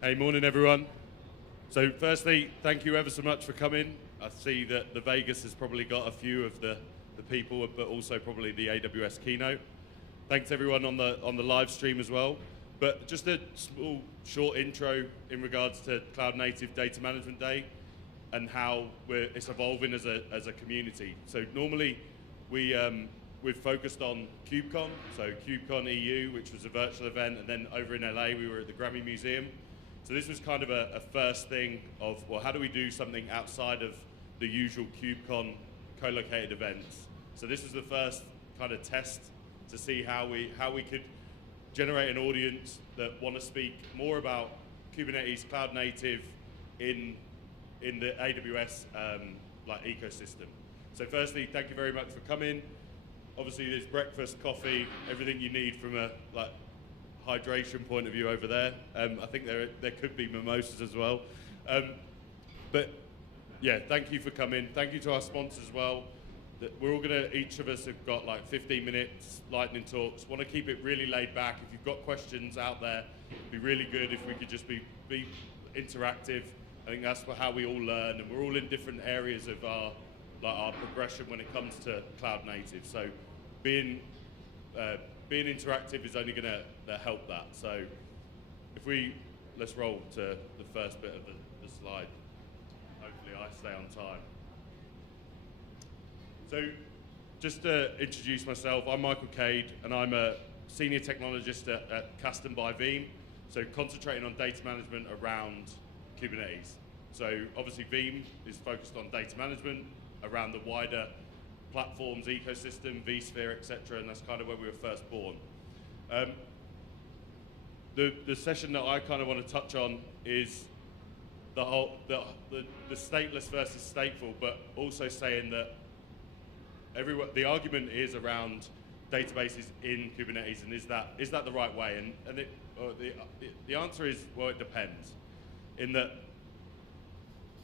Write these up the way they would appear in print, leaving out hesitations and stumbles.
Hey, morning everyone. So firstly, thank you ever so much for coming. I see that the Vegas has probably got a few of the people, but also probably the AWS keynote. Thanks everyone on the live stream as well. But just a small, short intro in regards to Cloud Native Data Management Day and how it's evolving as a community. So normally we've focused on KubeCon, so KubeCon EU, which was a virtual event, and then over in LA we were at the Grammy Museum. So this was kind of a first thing of, well, how do we do something outside of the usual KubeCon co-located events? So this was the first kind of test to see how we could generate an audience that want to speak more about Kubernetes Cloud Native in the AWS like ecosystem. So firstly, thank you very much for coming. Obviously, there's breakfast, coffee, everything you need from a hydration point of view over there. I think there could be mimosas as well. But yeah, thank you for coming. Thank you to our sponsors as well. We're all gonna, each of us have got like 15 minutes lightning talks. Want to keep it really laid back. If you've got questions out there, it'd be really good if we could just be interactive. I think that's how we all learn, and we're all in different areas of our progression when it comes to cloud native. So being interactive is only going to help that. So let's roll to the first bit of the slide. Hopefully I stay on time. So just to introduce myself, I'm Michael Cade, and I'm a senior technologist at Kasten by Veeam. So concentrating on data management around Kubernetes. So obviously Veeam is focused on data management around the wider platforms, ecosystem, vSphere, etc., and that's kind of where we were first born. The session that I kind of want to touch on is the stateless versus stateful, but also saying that the argument is around databases in Kubernetes, and is that the right way? And the answer is, well, it depends. In that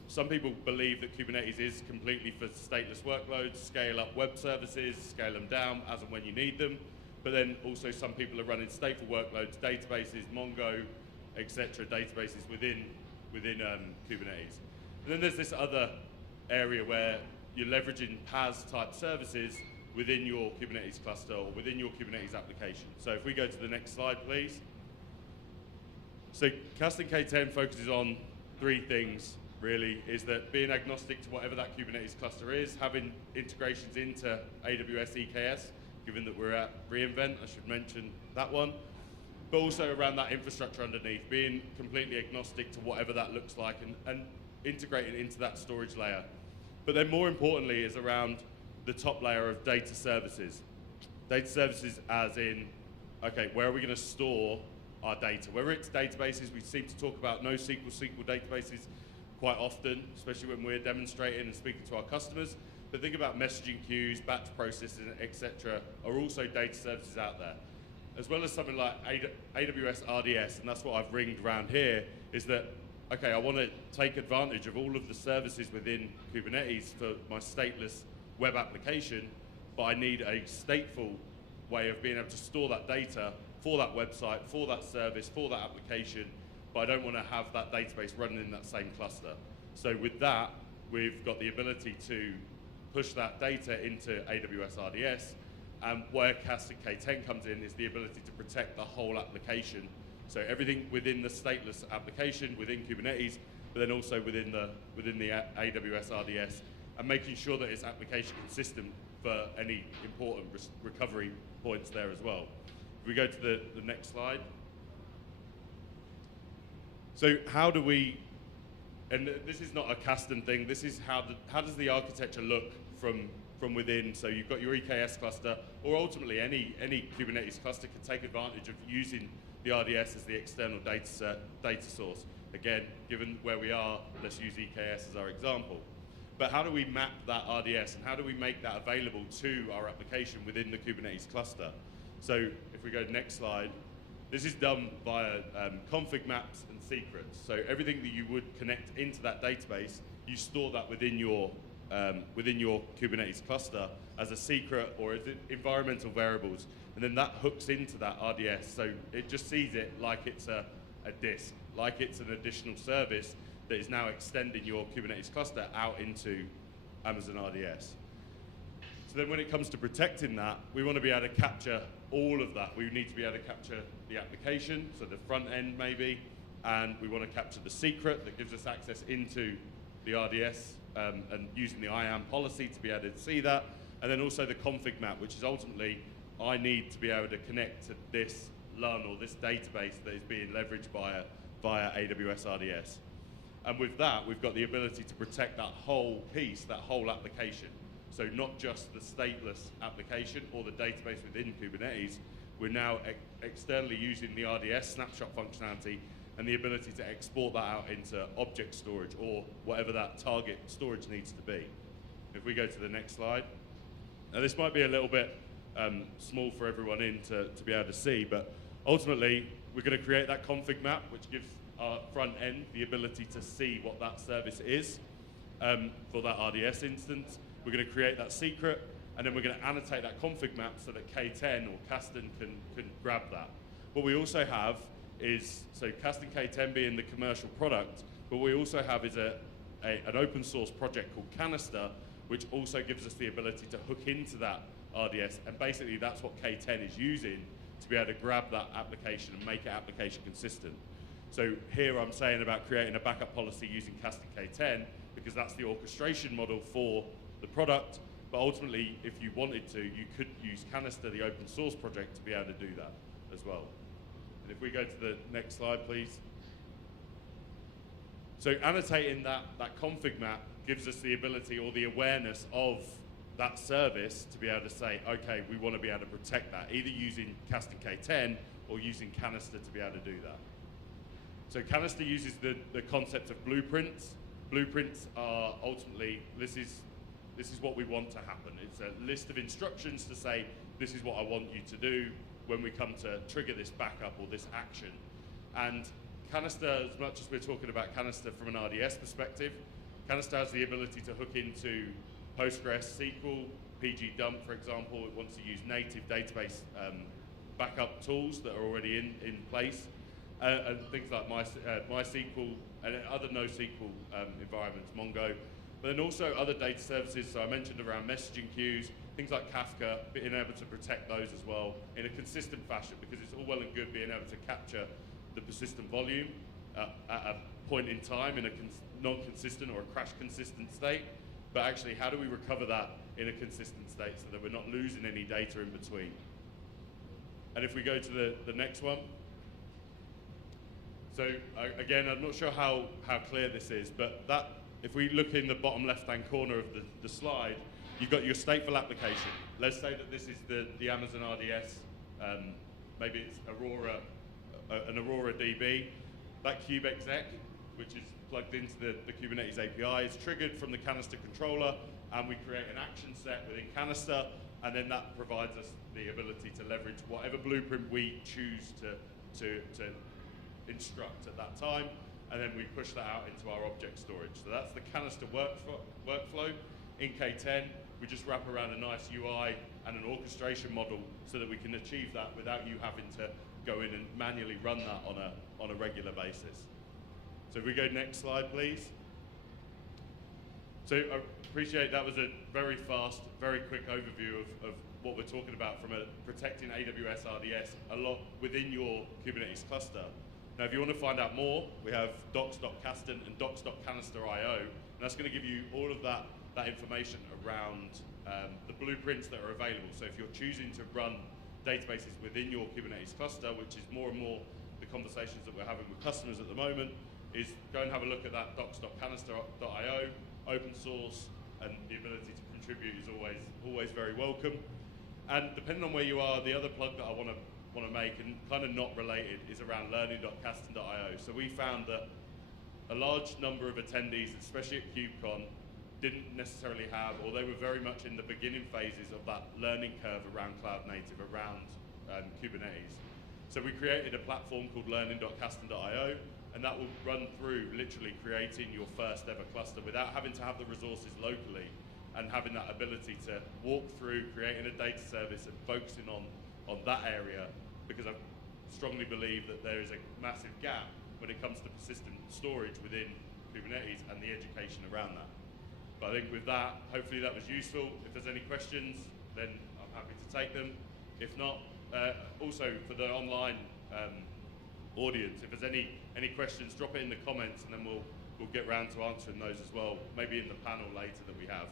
some people believe that Kubernetes is completely for stateless workloads, scale up web services, scale them down as and when you need them. But then also some people are running stateful workloads, databases, Mongo, etc., databases within Kubernetes. And then there's this other area where you're leveraging PaaS type services within your Kubernetes cluster or within your Kubernetes application. So if we go to the next slide, please. So Kasten K10 focuses on three things, really, is that being agnostic to whatever that Kubernetes cluster is, having integrations into AWS EKS, given that we're at reInvent, I should mention that one, but also around that infrastructure underneath, being completely agnostic to whatever that looks like and integrating into that storage layer. But then more importantly is around the top layer of data services. Data services as in, okay, where are we going to store our data? Whether it's databases, we seem to talk about NoSQL, SQL databases quite often, especially when we're demonstrating and speaking to our customers. But think about messaging queues, batch processing, etc. are also data services out there. As well as something like AWS RDS, and that's what I've ringed around here, is that, okay, I want to take advantage of all of the services within Kubernetes for my stateless web application, but I need a stateful way of being able to store that data for that website, for that service, for that application, but I don't want to have that database running in that same cluster. So with that, we've got the ability to push that data into AWS RDS, and where Kasten K10 comes in is the ability to protect the whole application. So everything within the stateless application, within Kubernetes, but then also within the AWS RDS, and making sure that it's application consistent for any important recovery points there as well. If we go to the next slide. So how do we, and this is not a Kasten thing, this is how does the architecture look from within? So you've got your EKS cluster, or ultimately any Kubernetes cluster can take advantage of using the RDS as the external data source. Again, given where we are, let's use EKS as our example. But how do we map that RDS, and how do we make that available to our application within the Kubernetes cluster? So if we go to the next slide, this is done via config maps and secrets. So everything that you would connect into that database, you store that within your Kubernetes cluster as a secret or as environmental variables. And then that hooks into that RDS. So it just sees it like it's a disk, like it's an additional service that is now extending your Kubernetes cluster out into Amazon RDS. So then when it comes to protecting that, we want to be able to capture all of that. We need to be able to capture the application, so the front end maybe, and we want to capture the secret that gives us access into the RDS, and using the IAM policy to be able to see that, and then also the config map, which is ultimately, I need to be able to connect to this LUN or this database that is being leveraged via AWS RDS. And with that, we've got the ability to protect that whole piece, that whole application. So not just the stateless application or the database within Kubernetes, we're now externally using the RDS snapshot functionality and the ability to export that out into object storage or whatever that target storage needs to be. If we go to the next slide. Now this might be a little bit small for everyone to be able to see, but ultimately we're going to create that config map, which gives our front end the ability to see what that service is for that RDS instance. We're going to create that secret, and then we're going to annotate that config map so that K10 or Kasten can grab that. What we also have is, so Kasten K10 being the commercial product, but we also have is an open source project called Canister, which also gives us the ability to hook into that RDS, and basically that's what K10 is using to be able to grab that application and make it application consistent. So here I'm saying about creating a backup policy using Kasten K10 because that's the orchestration model for the product, but ultimately if you wanted to, you could use Canister, the open source project, to be able to do that as well. And if we go to the next slide, please. So annotating that config map gives us the ability or the awareness of that service to be able to say, okay, we want to be able to protect that, either using Kasten K10 or using Canister to be able to do that. So Canister uses the concept of blueprints. Blueprints are ultimately, this is what we want to happen. It's a list of instructions to say, this is what I want you to do when we come to trigger this backup or this action. And Canister, as much as we're talking about Canister from an RDS perspective, Canister has the ability to hook into Postgres, SQL, PG Dump, for example. It wants to use native database backup tools that are already in place, and things like MySQL and other NoSQL environments, Mongo. But then also other data services, so I mentioned around messaging queues, things like Kafka, being able to protect those as well in a consistent fashion, because it's all well and good being able to capture the persistent volume at a point in time in a non-consistent or a crash-consistent state, but actually how do we recover that in a consistent state so that we're not losing any data in between? And if we go to the next one. So again, I'm not sure how clear this is, but that, if we look in the bottom left-hand corner of the slide, you've got your stateful application. Let's say that this is the Amazon RDS. Maybe it's Aurora, an Aurora DB. That kube exec, which is plugged into the Kubernetes API, is triggered from the canister controller, and we create an action set within canister, and then that provides us the ability to leverage whatever blueprint we choose to instruct at that time, and then we push that out into our object storage. So that's the canister workflow. In K10, we just wrap around a nice UI and an orchestration model so that we can achieve that without you having to go in and manually run that on a regular basis. So if we go next slide, please. So I appreciate that was a very fast, very quick overview of what we're talking about from protecting AWS RDS a lot within your Kubernetes cluster. Now, if you want to find out more, we have docs.kasten and docs.canister.io, and that's going to give you all of that information around the blueprints that are available. So if you're choosing to run databases within your Kubernetes cluster, which is more and more the conversations that we're having with customers at the moment, is go and have a look at that docs.canister.io, open source, and the ability to contribute is always very welcome. And depending on where you are, the other plug that I want to make, and kind of not related, is around learning.kasten.io. So we found that a large number of attendees, especially at KubeCon, didn't necessarily have, or they were very much in the beginning phases of that learning curve around cloud native, around Kubernetes. So we created a platform called learning.kasten.io, and that will run through literally creating your first ever cluster without having to have the resources locally, and having that ability to walk through creating a data service and focusing on that area, because I strongly believe that there is a massive gap when it comes to persistent storage within Kubernetes and the education around that. But I think with that, hopefully that was useful. If there's any questions, then I'm happy to take them. If not, also for the online audience, if there's any questions, drop it in the comments, and then we'll get round to answering those as well, maybe in the panel later that we have.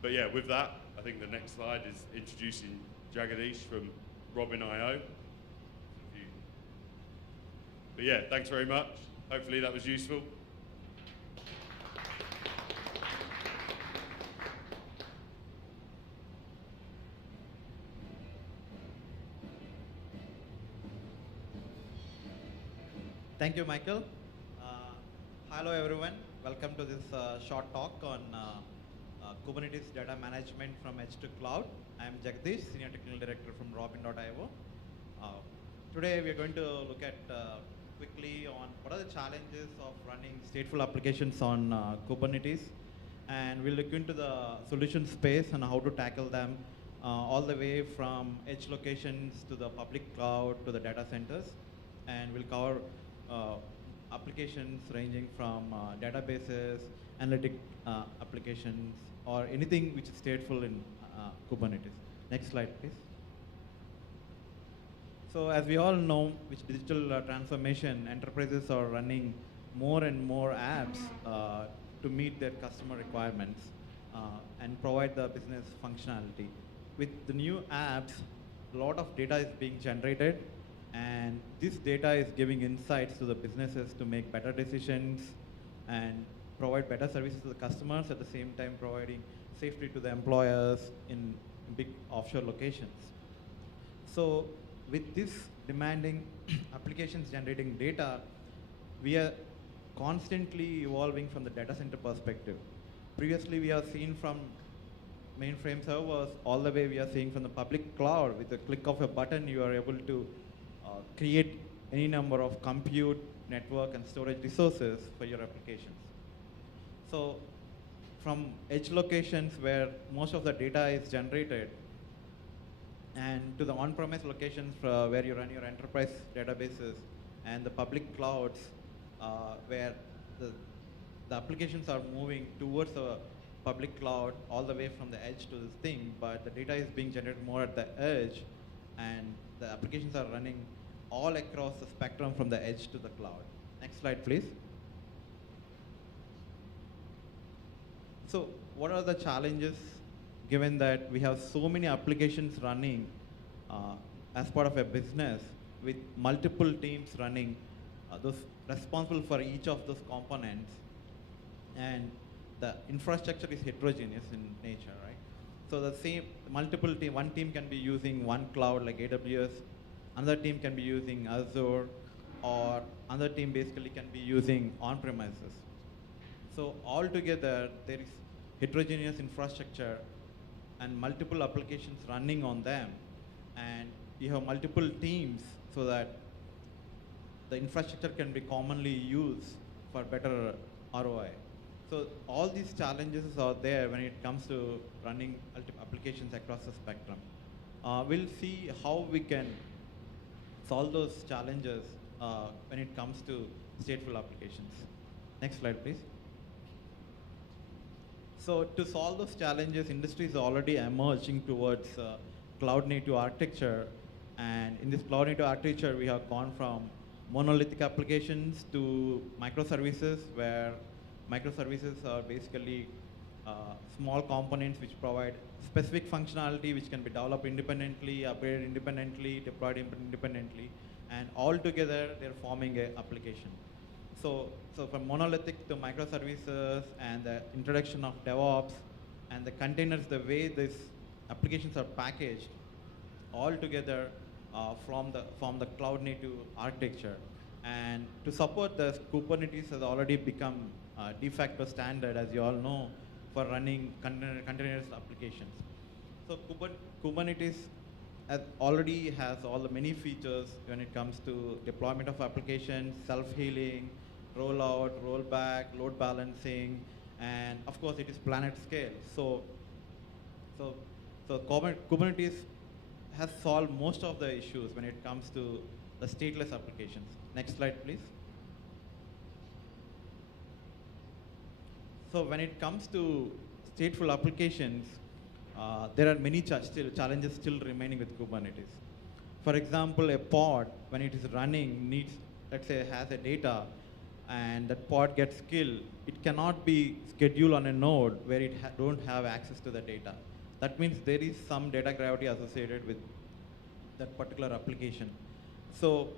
But yeah, with that, I think the next slide is introducing Jagadish from Robin.io. But yeah, thanks very much. Hopefully that was useful. Thank you, Michael. Hello, everyone. Welcome to this short talk on Kubernetes data management from edge to cloud. I am Jagadish, Senior Technical Director from Robin.io. Today, we are going to look at quickly on what are the challenges of running stateful applications on Kubernetes, and we'll look into the solution space and how to tackle them all the way from edge locations to the public cloud to the data centers, and we'll cover applications ranging from databases, analytic applications, or anything which is stateful in Kubernetes. Next slide, please. So as we all know, with digital transformation, enterprises are running more and more apps to meet their customer requirements and provide the business functionality. With the new apps, a lot of data is being generated, and this data is giving insights to the businesses to make better decisions and provide better services to the customers, at the same time providing safety to the employers in big offshore locations. So with this demanding applications generating data, we are constantly evolving from the data center perspective. Previously, we have seen from mainframe servers all the way we are seeing from the public cloud. With the click of a button, you are able to create any number of compute, network, and storage resources for your applications. So from edge locations where most of the data is generated, and to the on-premise locations where you run your enterprise databases, and the public clouds where the applications are moving towards the public cloud all the way from the edge to this thing, but the data is being generated more at the edge, and the applications are running all across the spectrum from the edge to the cloud. Next slide, please. So what are the challenges given that we have so many applications running as part of a business with multiple teams running, those responsible for each of those components, and the infrastructure is heterogeneous in nature, right? So the same multiple team, one team can be using one cloud like AWS, another team can be using Azure, or another team basically can be using on-premises. So altogether, there is heterogeneous infrastructure and multiple applications running on them, and you have multiple teams so that the infrastructure can be commonly used for better ROI. So all these challenges are there when it comes to running applications across the spectrum. We'll see how we can solve those challenges when it comes to stateful applications. Next slide, please. So to solve those challenges, industry is already emerging towards cloud-native architecture. And in this cloud-native architecture, we have gone from monolithic applications to microservices, where microservices are basically small components which provide specific functionality which can be developed independently, upgraded independently, deployed independently, and all together they're forming an application. So from monolithic to microservices and the introduction of DevOps and the containers, the way these applications are packaged all together from the cloud native architecture. And to support this, Kubernetes has already become de facto standard, as you all know, for running containers applications. So Kubernetes already has all the many features when it comes to deployment of applications, self-healing, rollout, rollback, load balancing, and of course it is planet scale. So Kubernetes has solved most of the issues when it comes to the stateless applications. Next slide, please. So when it comes to stateful applications, there are many challenges still remaining with Kubernetes. For example, a pod, when it is running, needs, let's say, has a data, and that pod gets killed. It cannot be scheduled on a node where it don't have access to the data. That means there is some data gravity associated with that particular application. So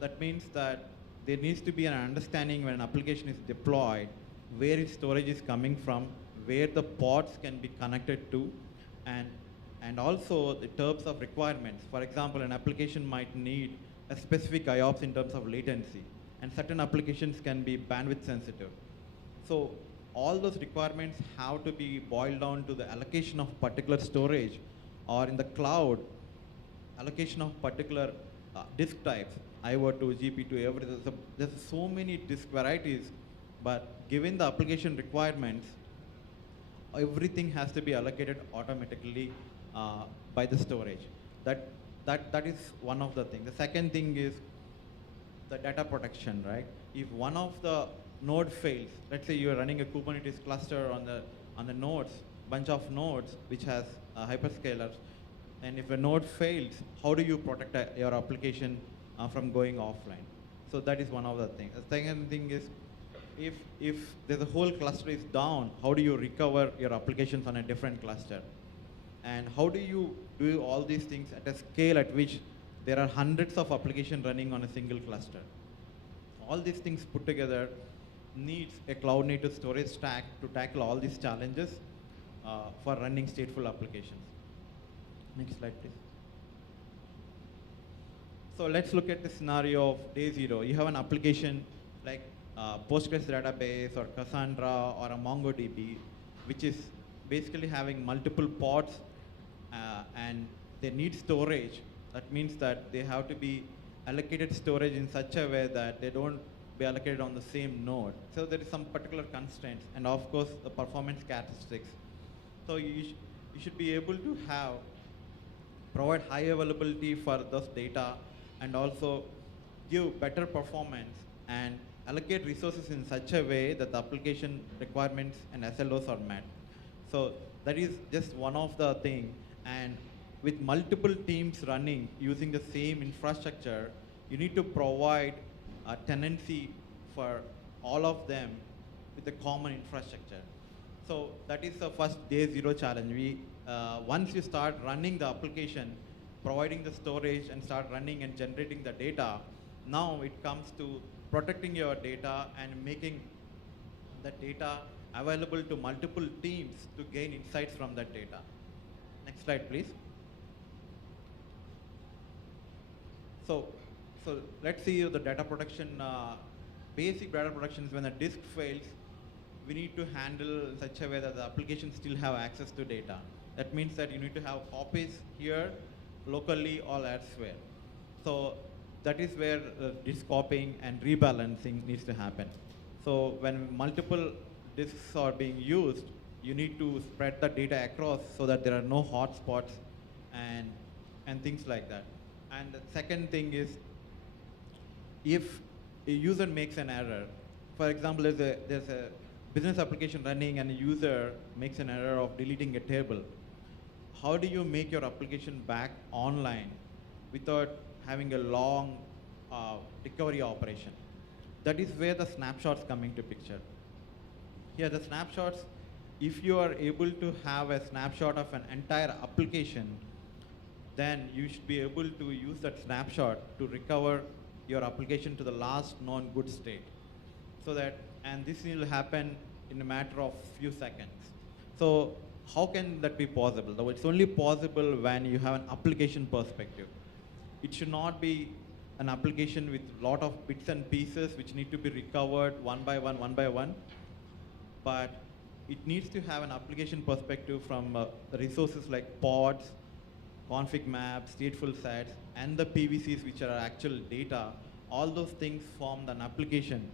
that means that there needs to be an understanding when an application is deployed, where its storage is coming from, where the pods can be connected to, and also the terms of requirements. For example, an application might need a specific IOPS in terms of latency, and certain applications can be bandwidth sensitive. So all those requirements have to be boiled down to the allocation of particular storage, or in the cloud, allocation of particular disk types, IO2, GP2, everything. So there's so many disk varieties, but given the application requirements, everything has to be allocated automatically by the storage. That is one of the things. The second thing is the data protection, right? If one of the node fails, let's say you're running a Kubernetes cluster on the nodes, bunch of nodes which has hyperscalers, and if a node fails, how do you protect your application from going offline? So that is one of the things. The second thing is, if there's a whole cluster is down, how do you recover your applications on a different cluster? And how do you do all these things at a scale at which there are hundreds of applications running on a single cluster? All these things put together needs a cloud native storage stack to tackle all these challenges for running stateful applications. Next slide, please. So let's look at the scenario of day zero. You have an application like Postgres database or Cassandra or a MongoDB, which is basically having multiple pods and they need storage. That means that they have to be allocated storage in such a way that they don't be allocated on the same node. So there is some particular constraints, and of course the performance characteristics. So you should be able to provide high availability for those data, and also give better performance and allocate resources in such a way that the application requirements and SLOs are met. So that is just one of the things. And with multiple teams running using the same infrastructure, you need to provide a tenancy for all of them with a common infrastructure. So that is the first day zero challenge. Once you start running the application, providing the storage and start running and generating the data, now it comes to protecting your data and making the data available to multiple teams to gain insights from that data. Next slide, please. So let's see the data protection. Basic data protection is when a disk fails, we need to handle in such a way that the applications still have access to data. That means that you need to have copies here, locally, or elsewhere. So that is where disk copying and rebalancing needs to happen. So when multiple disks are being used, you need to spread the data across so that there are no hotspots and things like that. And the second thing is, if a user makes an error, for example, there's a business application running and a user makes an error of deleting a table, how do you make your application back online without having a long recovery operation? That is where the snapshots come into picture. Here the snapshots, if you are able to have a snapshot of an entire application, then you should be able to use that snapshot to recover your application to the last known good state. So that, and this will happen in a matter of few seconds. So how can that be possible? Though it's only possible when you have an application perspective. It should not be an application with a lot of bits and pieces which need to be recovered one by one, but it needs to have an application perspective from resources like pods, config maps, stateful sets, and the PVCs, which are actual data. All those things form an application.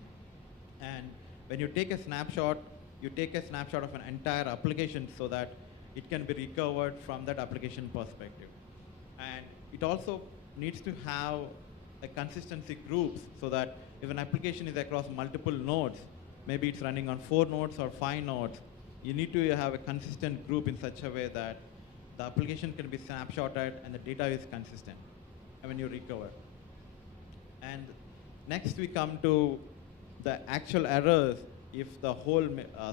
And when you take a snapshot, you take a snapshot of an entire application so that it can be recovered from that application perspective. And it also needs to have a consistency groups so that if an application is across multiple nodes, maybe it's running on 4 nodes or 5 nodes, you need to have a consistent group in such a way that the application can be snapshotted and the data is consistent when you recover. And next we come to the actual errors. If the whole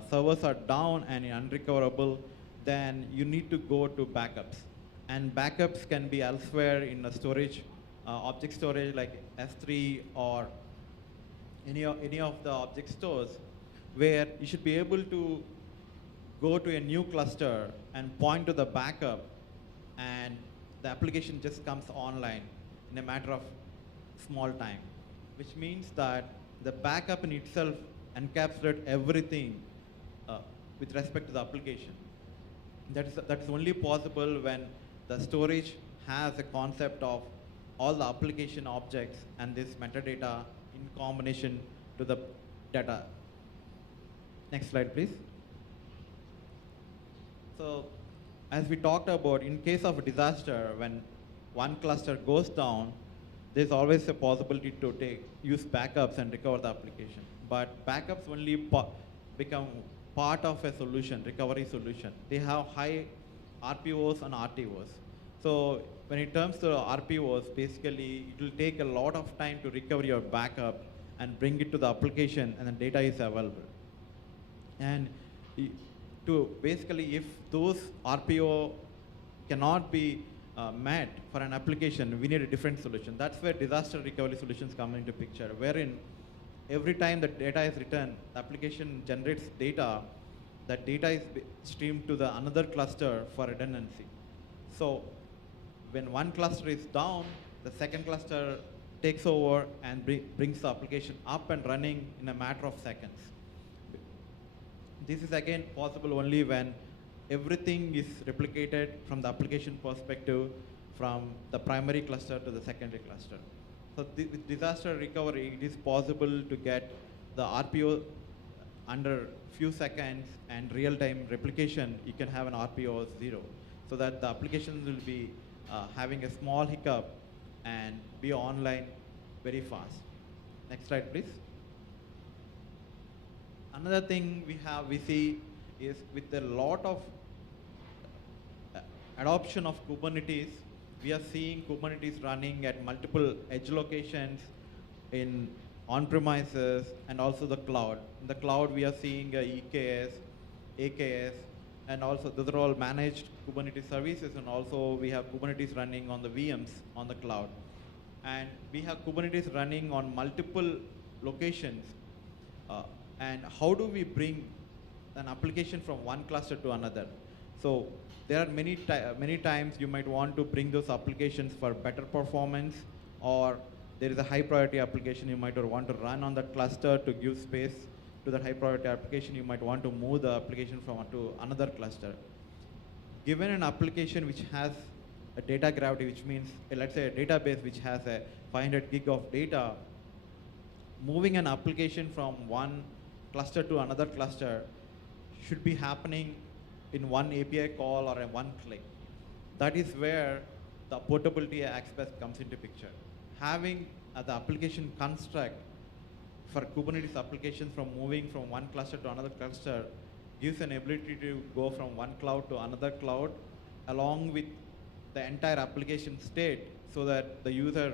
servers are down and unrecoverable, then you need to go to backups. And backups can be elsewhere in a storage, object storage like S3 or any of the object stores, where you should be able to go to a new cluster and point to the backup, and the application just comes online in a matter of small time, which means that the backup in itself encapsulates everything with respect to the application. That is only possible when the storage has a concept of all the application objects and this metadata in combination to the data. Next slide, please. So, as we talked about, in case of a disaster, when one cluster goes down, there's always a possibility to use backups and recover the application. But backups only become part of a solution, recovery solution. They have high RPOs and RTOs. So when it comes to RPOs, basically it will take a lot of time to recover your backup and bring it to the application, and the data is available. And basically, if those RPO cannot be met for an application, we need a different solution. That's where disaster recovery solutions come into picture, wherein every time the data is returned, the application generates data. That data is streamed to the another cluster for redundancy. So when one cluster is down, the second cluster takes over and brings the application up and running in a matter of seconds. This is again possible only when everything is replicated from the application perspective from the primary cluster to the secondary cluster. So with disaster recovery, it is possible to get the RPO under few seconds, and real-time replication, you can have an RPO of 0. So that the application will be having a small hiccup and be online very fast. Next slide, please. Another thing we see is with a lot of adoption of Kubernetes, we are seeing Kubernetes running at multiple edge locations in on-premises and also the cloud. In the cloud, we are seeing EKS, AKS, and also those are all managed Kubernetes services, and also we have Kubernetes running on the VMs on the cloud. And we have Kubernetes running on multiple locations. And how do we bring an application from one cluster to another. So there are many times you might want to bring those applications for better performance, or there is a high priority application you might want to run on that cluster to give space to that high priority application. You might want to move the application from one to another cluster. Given an application which has a data gravity, which means, let's say a database which has a 500 gig of data, moving an application from one cluster to another cluster should be happening in one API call or a one click. That is where the portability aspect comes into picture. Having the application construct for Kubernetes applications from moving from one cluster to another cluster gives an ability to go from one cloud to another cloud along with the entire application state, so that the user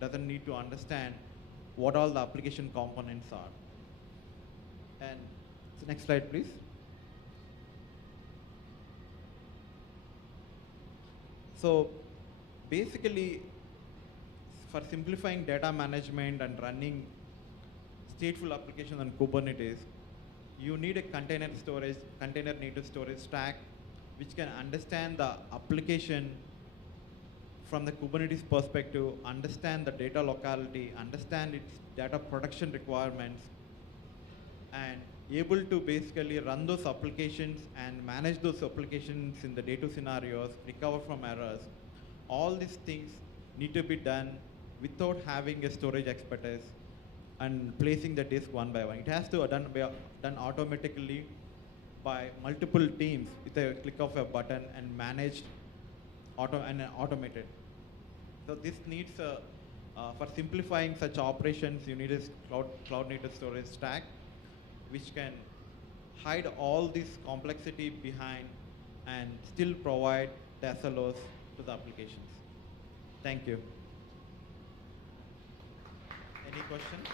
doesn't need to understand what all the application components are. And so next slide, please. So basically, for simplifying data management and running stateful applications on Kubernetes, you need a container native storage stack which can understand the application from the Kubernetes perspective, understand the data locality, understand its data protection requirements, and able to basically run those applications and manage those applications in the day 2 scenarios, recover from errors. All these things need to be done without having a storage expertise and placing the disk one by one. It has to be done automatically by multiple teams with a click of a button and managed and automated. So this needs, for simplifying such operations, you need a cloud native storage stack which can hide all this complexity behind and still provide the SLOs to the applications. Thank you. Any questions?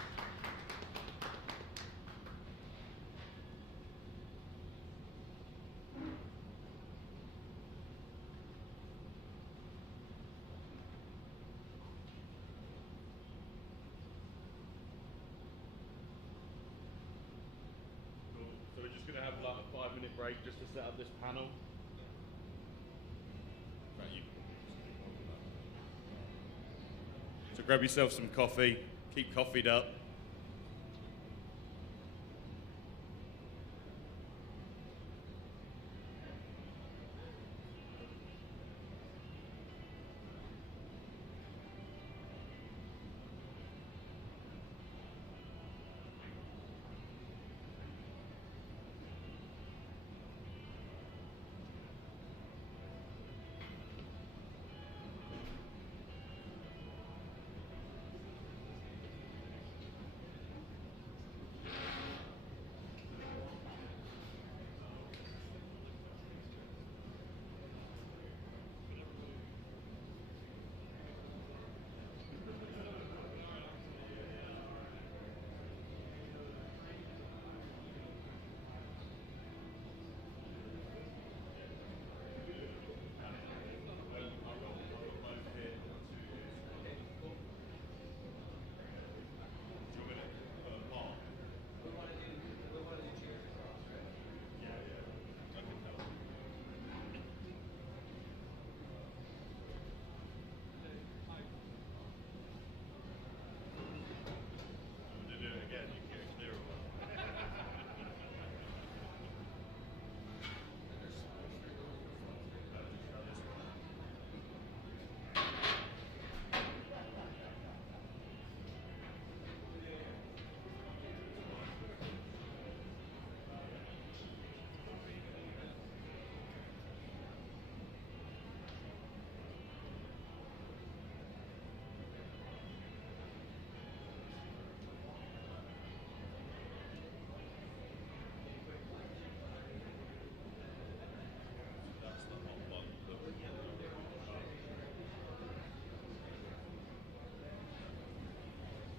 So we're just going to have like a 5-minute break just to set up this panel. Right, so grab yourself some coffee, keep coffeeed up.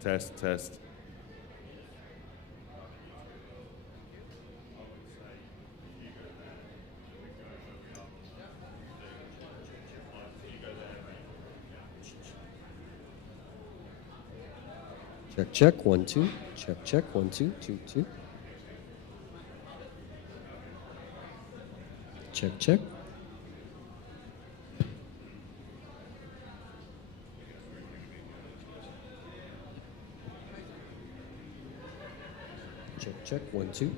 Test, test. Check, check, 1, 2. Check, check, 1, 2, 2, 2. Check, check. Check, check, 1, 2.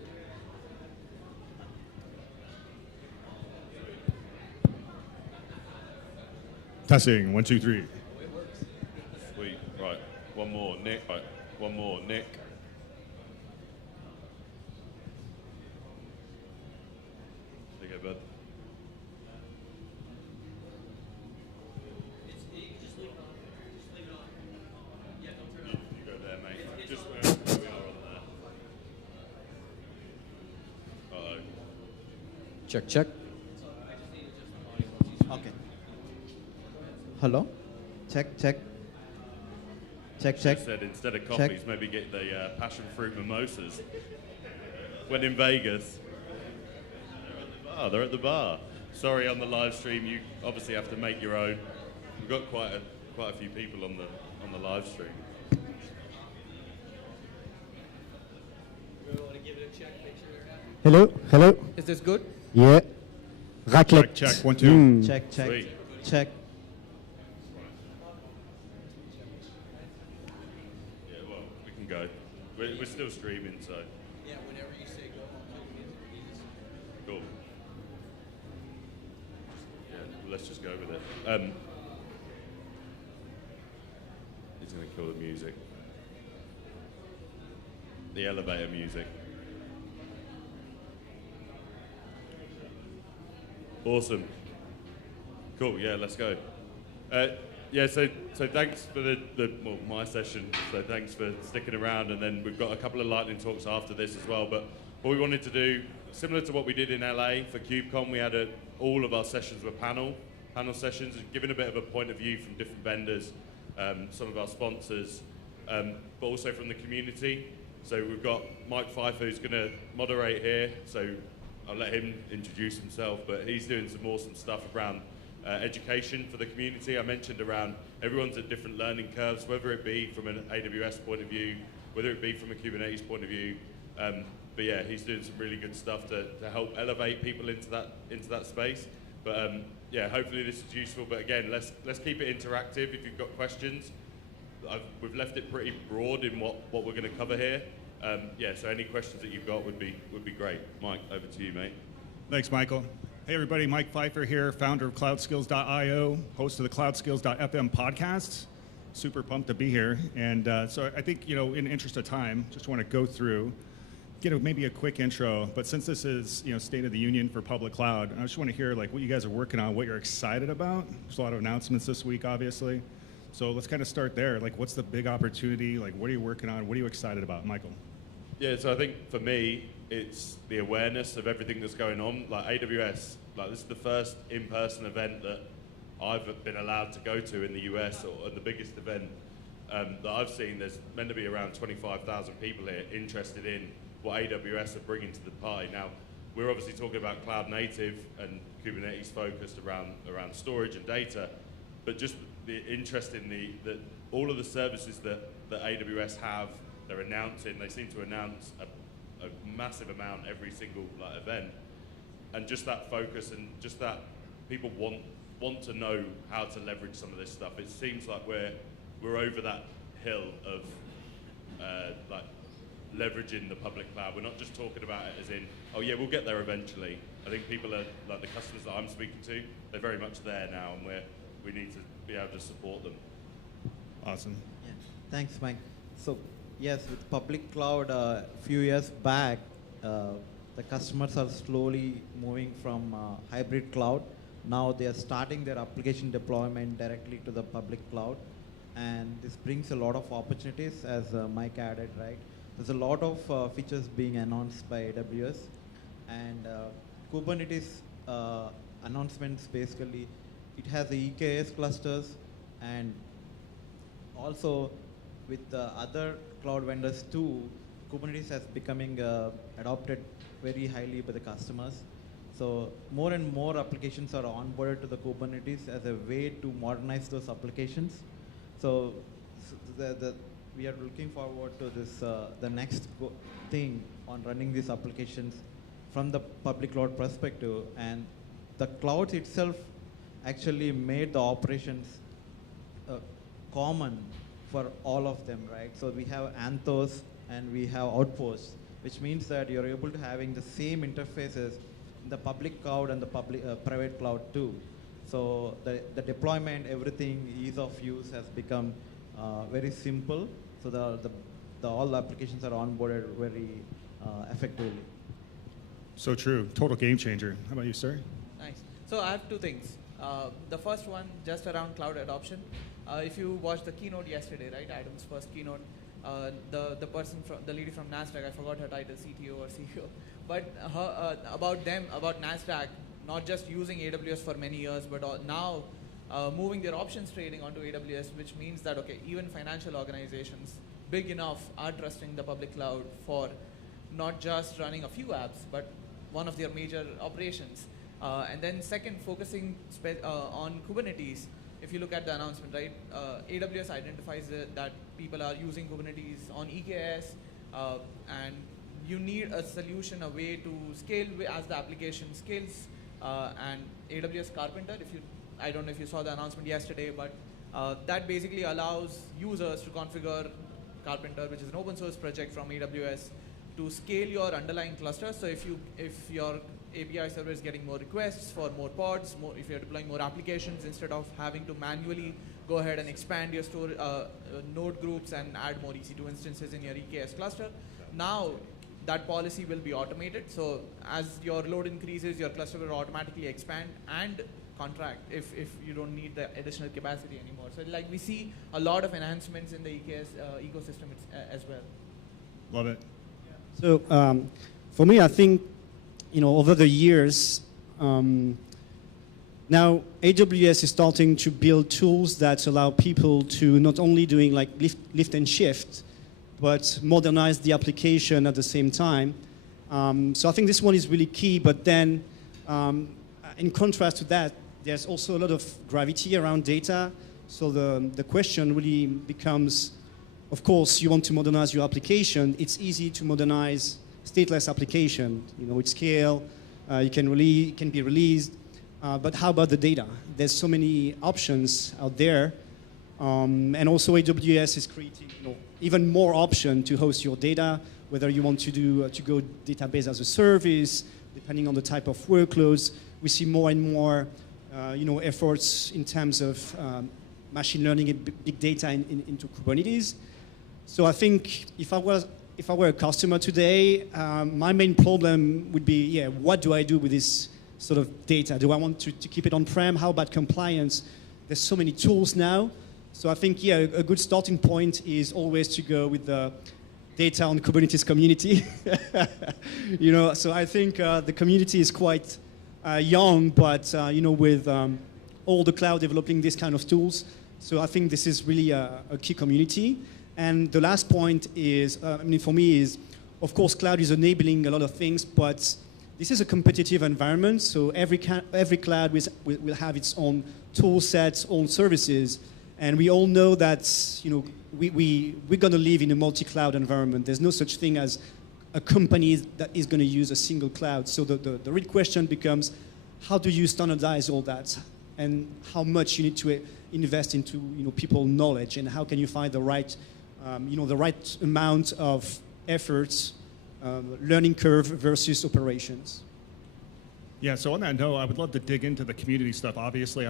Testing, 1, 2, 3. Sweet. Right. One more, Nick. Right. One more, Nick. There you go, bud. You go there, mate. Just where we are on there. Uh-oh. Check, check. Okay. Hello? Check, check. Check, check. Said instead of Check. coffees, maybe get the passion fruit mimosas. When in Vegas. They're at the bar. Sorry, on the live stream, you obviously have to make your own. We've got quite a few people on the live stream. Hello, hello. Is this good? Yeah. Raclette. Check, 1, 2. Check, check. Sweet. Check. Yeah, well, we can go. We're still streaming, so. Yeah, whenever you say go, Cool. Yeah, let's just go with it. He's going to kill the music. The elevator music. Awesome. Cool, yeah, let's go. Yeah, so thanks for well, my session. So thanks for sticking around, and then we've got a couple of lightning talks after this as well. But what we wanted to do, similar to what we did in LA for KubeCon, we had all of our sessions were panel sessions, and giving a bit of a point of view from different vendors, some of our sponsors, but also from the community. So we've got Mike Pfeiffer who's going to moderate here. So I'll let him introduce himself, but he's doing some awesome stuff around education for the community. I mentioned around everyone's at different learning curves, whether it be from an AWS point of view, whether it be from a Kubernetes point of view. But yeah, he's doing some really good stuff to help elevate people into that space. But yeah, hopefully this is useful. But again, let's keep it interactive. If you've got questions, we've left it pretty broad in what we're going to cover here. Yeah, so any questions that you've got would be great. Mike, over to you, mate. Thanks, Michael. Hey, everybody. Mike Pfeiffer here, founder of CloudSkills.io, host of the CloudSkills.fm podcast. Super pumped to be here. And so I think, in the interest of time, just want to go through, get maybe a quick intro. But since this is, State of the Union for public cloud, I just want to hear what you guys are working on, what you're excited about. There's a lot of announcements this week, obviously. So let's kind of start there. What's the big opportunity? What are you working on? What are you excited about, Michael? Yeah, so I think for me, it's the awareness of everything that's going on. AWS, this is the first in-person event that I've been allowed to go to in the US, and the biggest event that I've seen. There's meant to be around 25,000 people here interested in what AWS are bringing to the party. Now, we're obviously talking about cloud native and Kubernetes focused around storage and data, but just the interest in that all of the services that AWS have, they're announcing. They seem to announce a massive amount every single event, and just that focus and just that people want to know how to leverage some of this stuff. It seems like we're over that hill of leveraging the public cloud. We're not just talking about it as in, oh yeah, we'll get there eventually. I think people are the customers that I'm speaking to, they're very much there now, and we need to be able to support them. Awesome. Yeah. Thanks, Mike. So yes, with public cloud, a few years back, the customers are slowly moving from hybrid cloud. Now they are starting their application deployment directly to the public cloud, and this brings a lot of opportunities, as Mike added, right? There's a lot of features being announced by AWS, and Kubernetes announcements, basically, it has the EKS clusters, and also with the other cloud vendors too, Kubernetes has becoming adopted very highly by the customers. So more and more applications are onboarded to the Kubernetes as a way to modernize those applications. So we are looking forward to this, the next thing on running these applications from the public cloud perspective. And the cloud itself actually made the operations common for all of them, right? So we have Anthos and we have Outposts, which means that you're able to having the same interfaces in the public cloud and the private cloud too. So the deployment, everything, ease of use has become very simple. So all the applications are onboarded very effectively. So true. Total game changer. How about you, sir? Nice. So I have two things. The first one, just around cloud adoption. If you watched the keynote yesterday, right, Adam's first keynote, the lady from NASDAQ, I forgot her title, CTO or CEO, but about NASDAQ, not just using AWS for many years, but now moving their options trading onto AWS, which means that, okay, even financial organizations big enough are trusting the public cloud for not just running a few apps, but one of their major operations. And then second, focusing on Kubernetes. If you look at the announcement, right, AWS identifies that people are using Kubernetes on EKS, and you need a solution, a way to scale as the application scales. And AWS Carpenter, I don't know if you saw the announcement yesterday, but that basically allows users to configure Carpenter, which is an open source project from AWS, to scale your underlying cluster. So if your API server is getting more requests for more pods, if you're deploying more applications, instead of having to manually go ahead and expand your node groups and add more EC2 instances in your EKS cluster, now that policy will be automated. So as your load increases, your cluster will automatically expand and contract if you don't need the additional capacity anymore. So like we see a lot of enhancements in the EKS ecosystem as well. Love it. So for me, I think, over the years, now AWS is starting to build tools that allow people to not only doing like lift and shift, but modernize the application at the same time. So I think this one is really key, but then in contrast to that, there's also a lot of gravity around data. So the question really becomes, of course, you want to modernize your application. It's easy to modernize stateless application. With scale, it can be released. But how about the data? There's so many options out there. And also AWS is creating even more options to host your data, whether you want to go database as a service, depending on the type of workloads. We see more and more efforts in terms of machine learning and big data into Kubernetes. So I think if I were a customer today, my main problem would be, what do I do with this sort of data? Do I want to keep it on-prem? How about compliance? There's so many tools now. So I think, a good starting point is always to go with the data on Kubernetes community. So I think the community is quite young, but with all the cloud developing this kind of tools. So I think this is really a key community. And the last point is, for me is, of course, cloud is enabling a lot of things, but this is a competitive environment. So every cloud will have its own tool sets, own services. And we all know that, we're going to live in a multi-cloud environment. There's no such thing as a company that is going to use a single cloud. So the real question becomes, how do you standardize all that? And how much you need to invest into people knowledge, and how can you find the right amount of efforts, learning curve versus operations. Yeah, so on that note, I would love to dig into the community stuff. Obviously,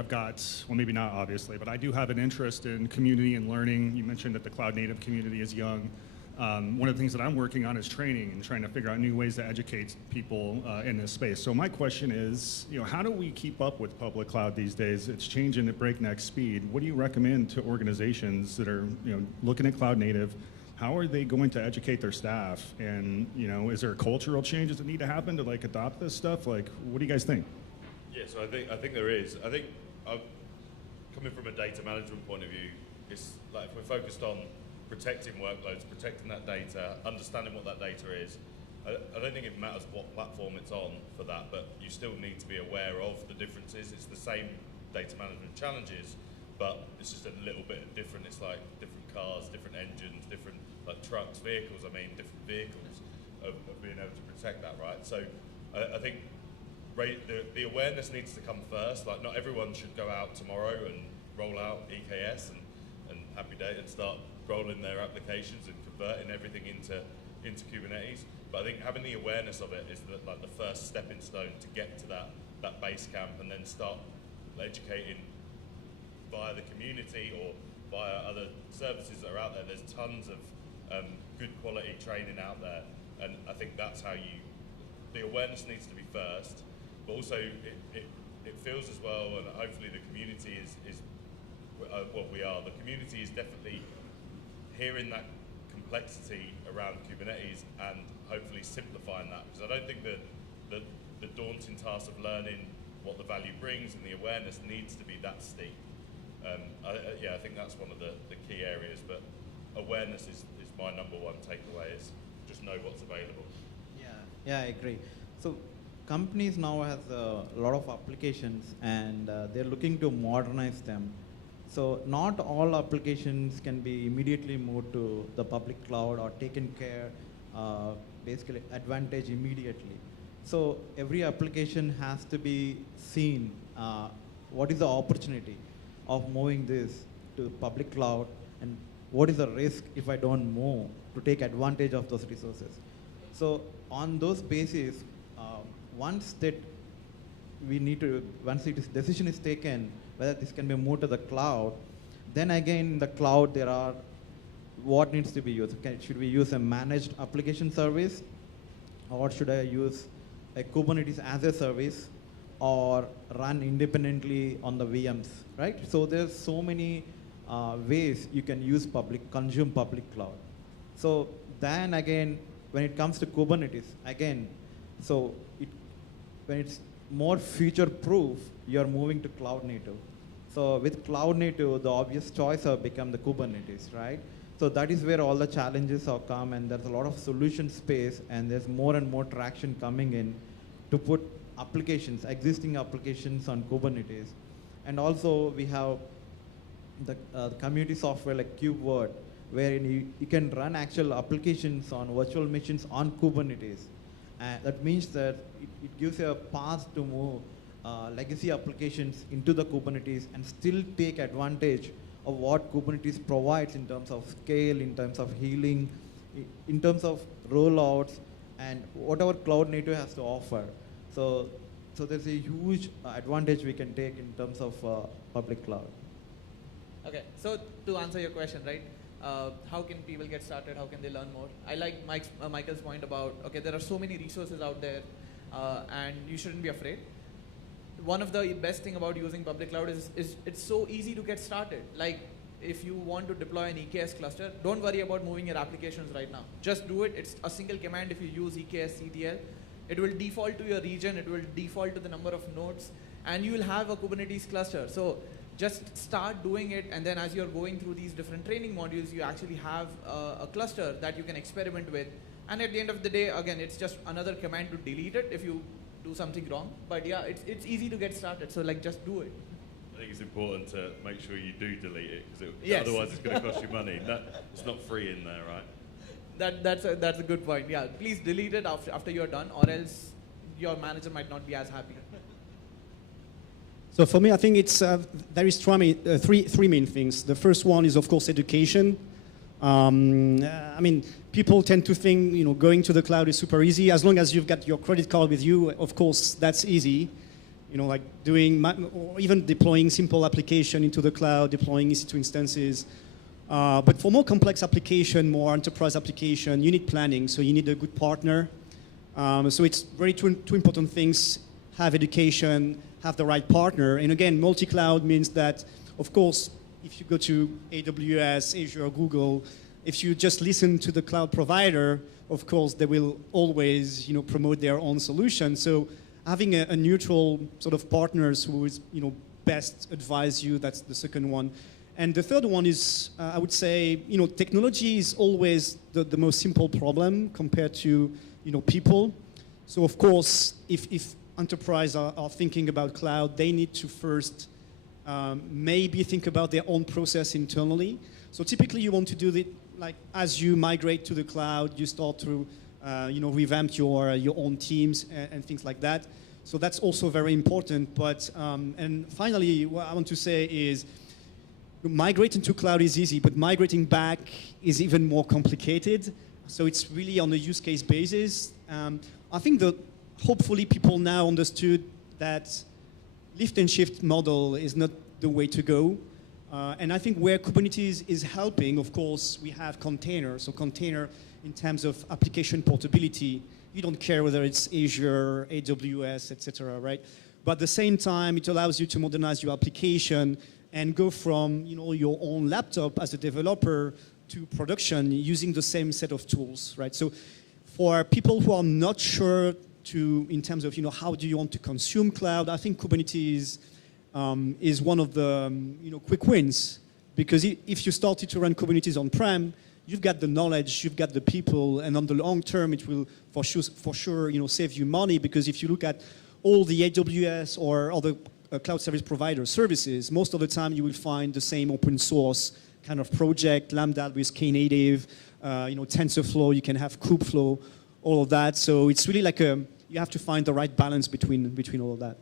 maybe not obviously, but I do have an interest in community and learning. You mentioned that the cloud native community is young. One of the things that I'm working on is training and trying to figure out new ways to educate people in this space. So my question is, how do we keep up with public cloud these days? It's changing at breakneck speed. What do you recommend to organizations that are looking at cloud native? How are they going to educate their staff? And is there cultural changes that need to happen to adopt this stuff? What do you guys think? Yeah, so I think there is. I think coming from a data management point of view, it's like if we're focused on protecting workloads, protecting that data, understanding what that data is. I don't think it matters what platform it's on for that, but you still need to be aware of the differences. It's the same data management challenges, but it's just a little bit different. It's like different cars, different engines, different trucks, different vehicles of being able to protect that, right? So I think the awareness needs to come first. Like, not everyone should go out tomorrow and roll out EKS and Happy Day and start rolling their applications and converting everything into Kubernetes. But I think having the awareness of it is the first stepping stone to get to that base camp, and then start educating via the community or via other services that are out there. There's tons of good quality training out there, and I think that's how the awareness needs to be first, but also it feels as well, and hopefully the community is what we are. The community is definitely hearing that complexity around Kubernetes and hopefully simplifying that, because I don't think that the daunting task of learning what the value brings and the awareness needs to be that steep. I think that's one of the key areas, but awareness is my number one takeaway, is just know what's available. Yeah, I agree. So companies now has a lot of applications, and they're looking to modernize them. So not all applications can be immediately moved to the public cloud or taken care, basically advantage immediately. So every application has to be seen, what is the opportunity of moving this to public cloud, and what is the risk if I don't move to take advantage of those resources. So on those bases, once decision is taken whether this can be moved to the cloud, then again in the cloud there are what needs to be used. Should we use a managed application service, or should I use a Kubernetes as a service, or run independently on the VMs, right? So there's so many ways you can consume public cloud. So then again, when it comes to Kubernetes, again, when it's more future-proof, you're moving to cloud native. So with cloud native, the obvious choice have become the Kubernetes, right? So that is where all the challenges have come, and there's a lot of solution space, and there's more and more traction coming in to put existing applications on Kubernetes. And also we have the community software like KubeVirt, where you can run actual applications on virtual machines on Kubernetes. That means that it gives you a path to move legacy applications into the Kubernetes and still take advantage of what Kubernetes provides in terms of scale, in terms of healing, in terms of rollouts, and whatever cloud native has to offer. So there's a huge advantage we can take in terms of public cloud. Okay, so to answer your question, right? How can people get started? How can they learn more? I like Michael's point about, okay, there are so many resources out there, and you shouldn't be afraid. One of the best thing about using public cloud is it's so easy to get started. Like, if you want to deploy an EKS cluster, don't worry about moving your applications right now. Just do it. It's a single command. If you use EKS CTL, it will default to your region, it will default to the number of nodes, and you will have a Kubernetes cluster. So just start doing it, and then as you're going through these different training modules, you actually have a cluster that you can experiment with. And at the end of the day, again, it's just another command to delete it if you do something wrong. But yeah, it's easy to get started, so like just do it. I think it's important to make sure you do delete it, because Yes. otherwise it's going to cost you money. It's not free in there, right? That's a good point. Yeah, please delete it after you're done, or else your manager might not be as happy. So for me, I think it's there is three main things. The first one is, of course, education. I mean, people tend to think, going to the cloud is super easy. As long as you've got your credit card with you, of course, that's easy. Like doing, or even deploying simple application into the cloud, deploying EC2 instances. But for more complex application, more enterprise application, you need planning. So you need a good partner. So it's very two important things: have education, have the right partner. And again, multi-cloud means that, of course, if you go to AWS, Azure, Google, if you just listen to the cloud provider, of course, they will always, promote their own solution. So having a neutral sort of partners who is, best advise you, that's the second one. And the third one is, I would say, technology is always the most simple problem compared to, people. So of course, if enterprise are thinking about cloud, they need to first maybe think about their own process internally. So typically you want to do it like as you migrate to the cloud, you start to revamp your own teams and things like that. So that's also very important. But and finally, what I want to say is, migrating to cloud is easy, but migrating back is even more complicated. So it's really on a use case basis. I think that hopefully people now understood that lift and shift model is not the way to go. And I think where Kubernetes is helping, of course, we have containers. So container in terms of application portability, you don't care whether it's Azure, AWS, etc., right? But at the same time, it allows you to modernize your application and go from your own laptop as a developer to production using the same set of tools, right? So for people who are not sure in terms of how do you want to consume cloud, I think Kubernetes is one of the quick wins, because if you started to run Kubernetes on-prem, you've got the knowledge, you've got the people, and on the long term, it will for sure save you money, because if you look at all the AWS or other cloud service provider services, most of the time you will find the same open source kind of project, Lambda with Knative, TensorFlow, you can have Kubeflow, all of that. So it's really like you have to find the right balance between all of that.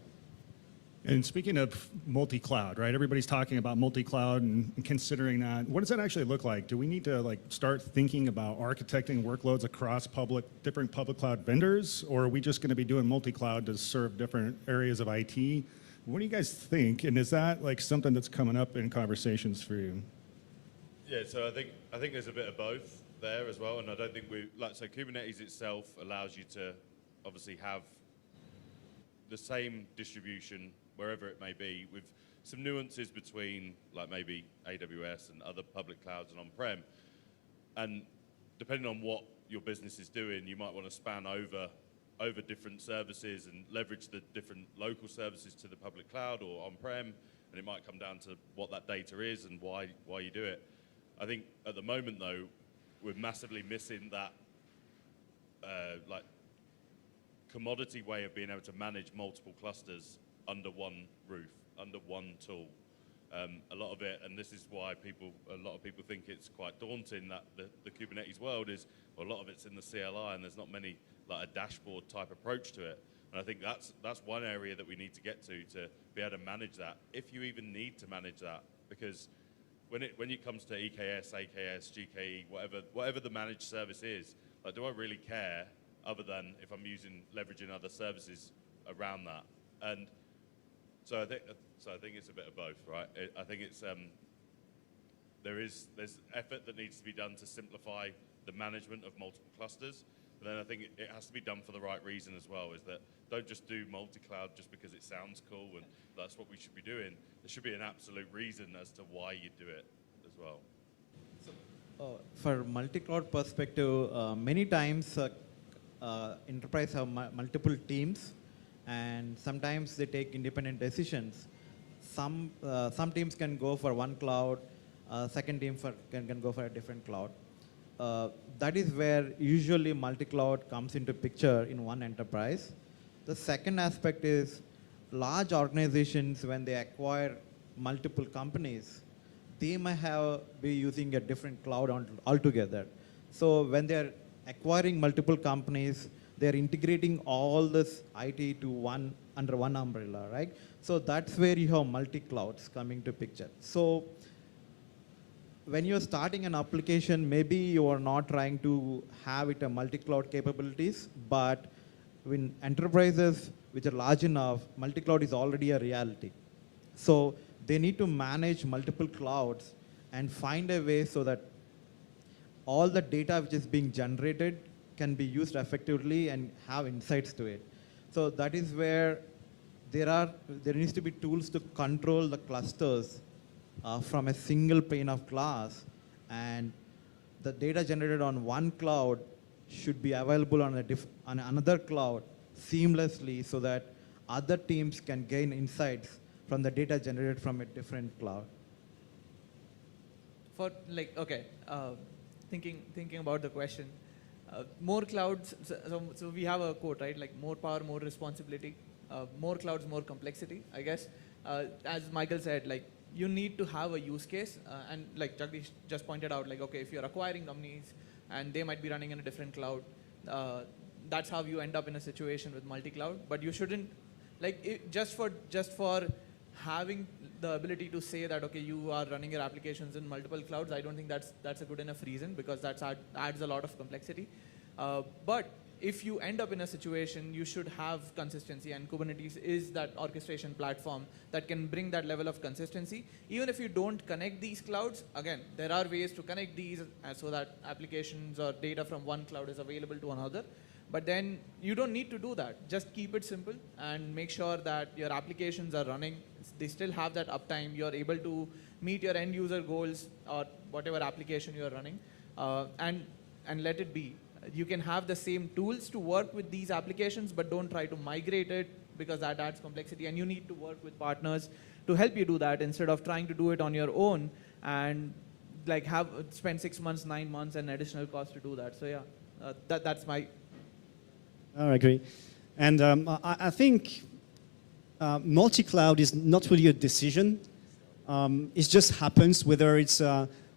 And speaking of multi-cloud, right? Everybody's talking about multi-cloud and considering that. What does that actually look like? Do we need to start thinking about architecting workloads across different public cloud vendors, or are we just going to be doing multi-cloud to serve different areas of IT? What do you guys think? And is that something that's coming up in conversations for you? Yeah, so I think there's a bit of both there as well, and I don't think so Kubernetes itself allows you to obviously have the same distribution wherever it may be, with some nuances between maybe AWS and other public clouds and on-prem. And depending on what your business is doing, you might want to span over different services and leverage the different local services to the public cloud or on-prem, and it might come down to what that data is and why you do it. I think at the moment though, we're massively missing that commodity way of being able to manage multiple clusters under one roof, under one tool. A lot of it, and this is why a lot of people think it's quite daunting, that the Kubernetes world is, well, a lot of it's in the CLI and there's not many, a dashboard type approach to it. And I think that's one area that we need to get to be able to manage that, if you even need to manage that. Because when it comes to EKS, AKS, GKE, whatever the managed service is, do I really care other than if I'm leveraging other services around that? And so I think it's a bit of both, right? I think it's there's effort that needs to be done to simplify the management of multiple clusters, but then I think it has to be done for the right reason as well. Is that don't just do multi-cloud just because it sounds cool and that's what we should be doing. There should be an absolute reason as to why you do it as well. So, for multi-cloud perspective, many times enterprise have multiple teams, and sometimes they take independent decisions. Some teams can go for one cloud, second team can go for a different cloud. That is where usually multi-cloud comes into picture in one enterprise. The second aspect is large organizations, when they acquire multiple companies, they may be using a different cloud altogether. So when they're acquiring multiple companies, they're integrating all this IT under one umbrella, right? So that's where you have multi-clouds coming to picture. So when you're starting an application, maybe you are not trying to have it a multi-cloud capabilities, but when enterprises which are large enough, multi-cloud is already a reality. So they need to manage multiple clouds and find a way so that all the data which is being generated can be used effectively and have insights to it. So that is where there needs to be tools to control the clusters from a single pane of glass, and the data generated on one cloud should be available on another cloud seamlessly, so that other teams can gain insights from the data generated from a different cloud. Thinking about the question, more clouds. So we have a quote, right? More power, more responsibility. More clouds, more complexity. I guess, as Michael said, you need to have a use case, and like Jagdish just pointed out, okay, if you're acquiring companies and they might be running in a different cloud, that's how you end up in a situation with multi-cloud. But you shouldn't Like just for having the ability to say that, okay, you are running your applications in multiple clouds, I don't think that's a good enough reason, because that adds a lot of complexity. But if you end up in a situation, you should have consistency, and Kubernetes is that orchestration platform that can bring that level of consistency. Even if you don't connect these clouds, again, there are ways to connect these so that applications or data from one cloud is available to another. But then you don't need to do that. Just keep it simple and make sure that your applications are running. They still have that uptime. You're able to meet your end user goals or whatever application you're running, and let it be. You can have the same tools to work with these applications, but don't try to migrate it, because that adds complexity, and you need to work with partners to help you do that instead of trying to do it on your own and like spend 6 months, 9 months, and additional cost to do that. So yeah, that's my. I agree. And I think multi-cloud is not really a decision. It just happens, whether it's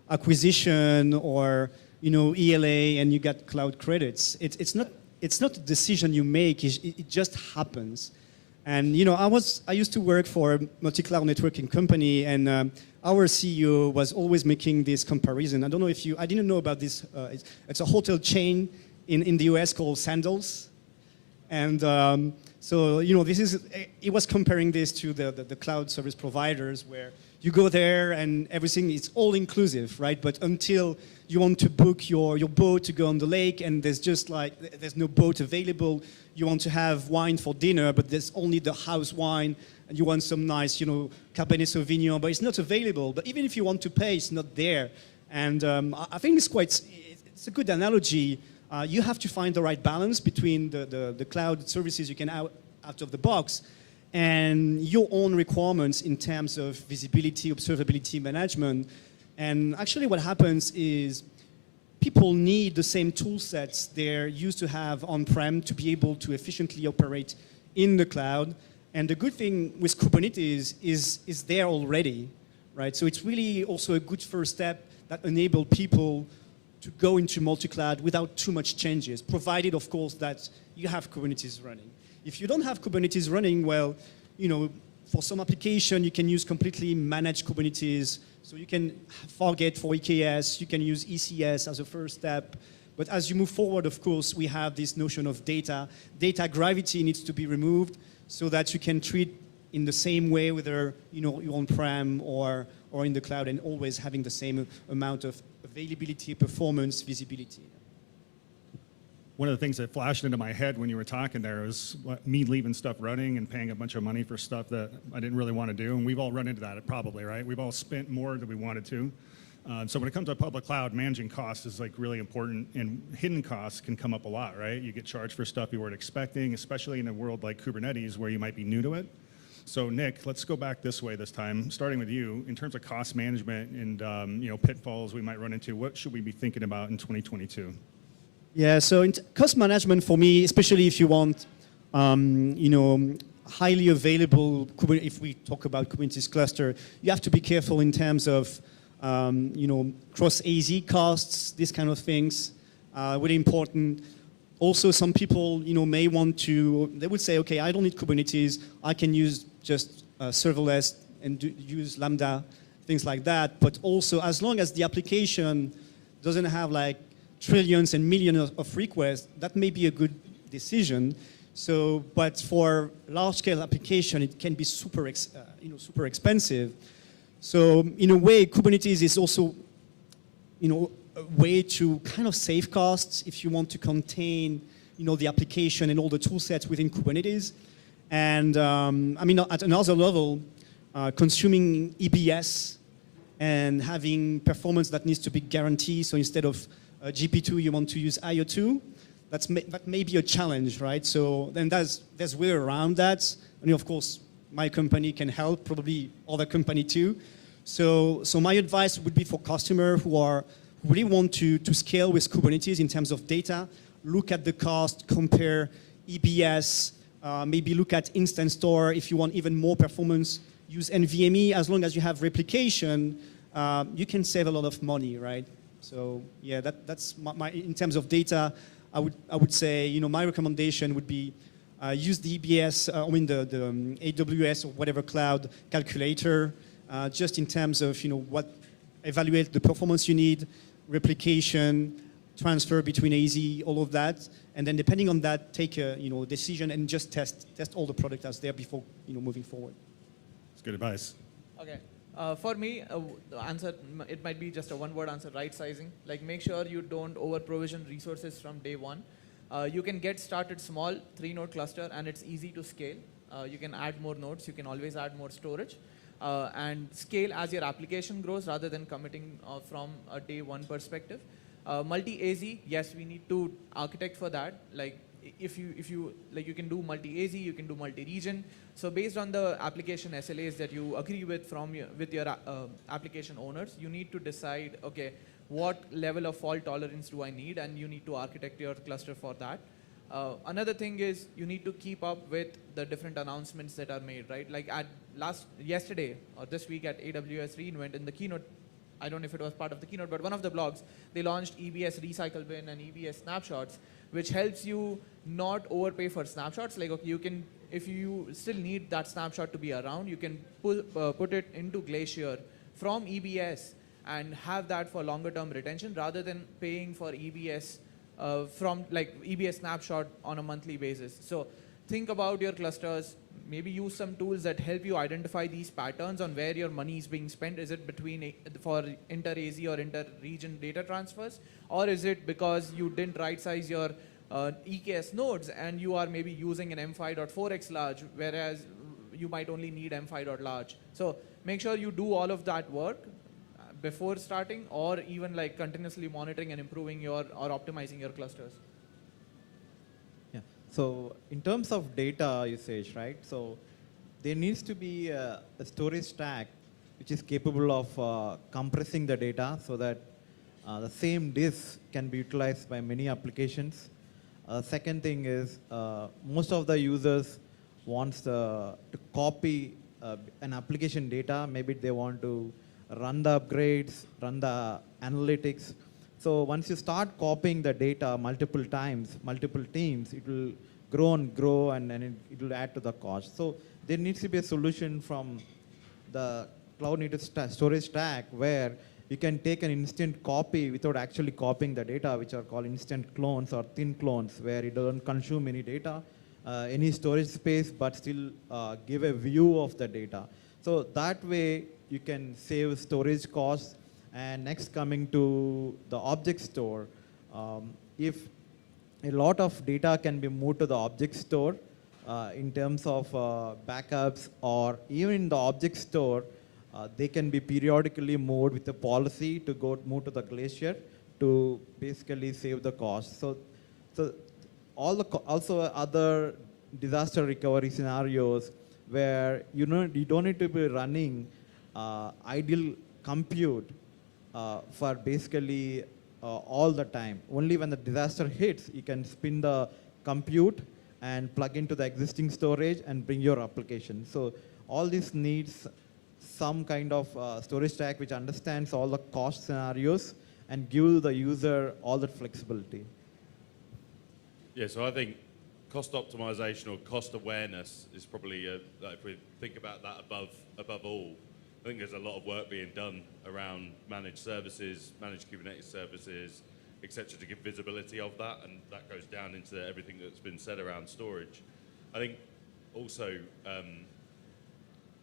acquisition or ELA and you get cloud credits. It's not a decision you make. It just happens. And I used to work for a multi-cloud networking company, and our CEO was always making this comparison. I don't know if I didn't know about this. It's a hotel chain in the US called Sandals. And so, he was comparing this to the cloud service providers, where you go there and everything is all inclusive, right? But until you want to book your boat to go on the lake, and there's no boat available, you want to have wine for dinner, but there's only the house wine, and you want some nice, Cabernet Sauvignon, but it's not available. But even if you want to pay, it's not there. And I think it's a good analogy. You have to find the right balance between the cloud services you can out of the box and your own requirements in terms of visibility, observability, management. And actually what happens is people need the same tool sets they're used to have on-prem to be able to efficiently operate in the cloud. And the good thing with Kubernetes is there already, right? So it's really also a good first step that enable people to go into multi-cloud without too much changes, provided, of course, that you have Kubernetes running. If you don't have Kubernetes running, well, for some application, you can use completely managed Kubernetes. So you can forget for EKS, you can use ECS as a first step. But as you move forward, of course, we have this notion of data. Data gravity needs to be removed so that you can treat in the same way, whether you're on-prem or in the cloud, and always having the same amount of availability, performance, visibility. One of the things that flashed into my head when you were talking there was me leaving stuff running and paying a bunch of money for stuff that I didn't really want to do. And we've all run into that probably, right? We've all spent more than we wanted to. So when it comes to public cloud, managing costs is really important, and hidden costs can come up a lot, right? You get charged for stuff you weren't expecting, especially in a world like Kubernetes where you might be new to it. So Nick, let's go back this way this time, starting with you. In terms of cost management and pitfalls we might run into, what should we be thinking about in 2022? Yeah, so in cost management for me, especially if you want, highly available, if we talk about Kubernetes cluster, you have to be careful in terms of, cross-AZ costs, these kind of things, really important. Also, some people, may want to, they would say, okay, I don't need Kubernetes, I can use just serverless and use Lambda, things like that. But also, as long as the application doesn't have trillions and millions of requests, that may be a good decision. So, but for large-scale application, it can be super expensive. So, in a way, Kubernetes is also, a way to kind of save costs if you want to contain, the application and all the tool sets within Kubernetes. And at another level, consuming EBS and having performance that needs to be guaranteed. So instead of GP2, you want to use IO2. That may be a challenge, right? So then there's way around that. And of course, my company can help, probably other company too. So my advice would be for customers who really want to scale with Kubernetes in terms of data, look at the cost, compare EBS, maybe look at Instance Store. If you want even more performance, use NVMe. As long as you have replication, you can save a lot of money, right? So yeah, that's my in terms of data, I would say, my recommendation would be use the EBS, the AWS or whatever cloud calculator, just in terms of evaluate the performance you need, replication, transfer between AZ, all of that, and then depending on that, take a decision and just test all the product as there before moving forward. That's good advice. Okay. For me, the answer, it might be just a one-word answer, right sizing. Like, make sure you don't over-provision resources from day one. You can get started small, 3-node cluster, and it's easy to scale. You can add more nodes. You can always add more storage. And scale as your application grows rather than committing from a day one perspective. Multi-AZ, yes, we need to architect for that. Like, if you can do multi-AZ, you can do multi-region. So based on the application SLAs that you agree with with your application owners, you need to decide, okay, what level of fault tolerance do I need, and you need to architect your cluster for that. Another thing is you need to keep up with the different announcements that are made, right? Like yesterday or this week at AWS reInvent in the keynote, I don't know if it was part of the keynote, but one of the blogs, they launched EBS Recycle Bin and EBS Snapshots, which helps you not overpay for snapshots. Like, okay, you can, if you still need that snapshot to be around, you can put it into Glacier from EBS and have that for longer term retention rather than paying for EBS from like EBS snapshot on a monthly basis. So think about your clusters, maybe use some tools that help you identify these patterns on where your money is being spent. Is it for inter-AZ or inter-region data transfers? Or is it because you didn't right size your EKS nodes and you are maybe using an M5.4x large, whereas you might only need M5.large. So make sure you do all of that work before starting, or even like continuously monitoring and improving or optimizing your clusters. Yeah. So in terms of data usage, right? So there needs to be a storage stack which is capable of compressing the data so that the same disk can be utilized by many applications. Second thing is most of the users wants to copy an application data. Maybe they want to run the upgrades, run the analytics. So once you start copying the data multiple times, multiple teams, it will grow and grow, and it will add to the cost. So there needs to be a solution from the cloud native storage stack where you can take an instant copy without actually copying the data, which are called instant clones or thin clones, where it doesn't consume any data, any storage space, but still give a view of the data. So that way you can save storage costs. And next, coming to the object store, if a lot of data can be moved to the object store in terms of backups, or even in the object store, they can be periodically moved with a policy to move to the Glacier to basically save the cost. So also other disaster recovery scenarios where you don't need to be running idle compute for basically all the time. Only when the disaster hits, you can spin the compute and plug into the existing storage and bring your application. So all this needs some kind of storage stack which understands all the cost scenarios and give the user all that flexibility. Yeah, so I think cost optimization or cost awareness is probably, like if we think about that above all, I think there's a lot of work being done around managed services, managed Kubernetes services, etc., to give visibility of that, and that goes down into everything that's been said around storage. I think also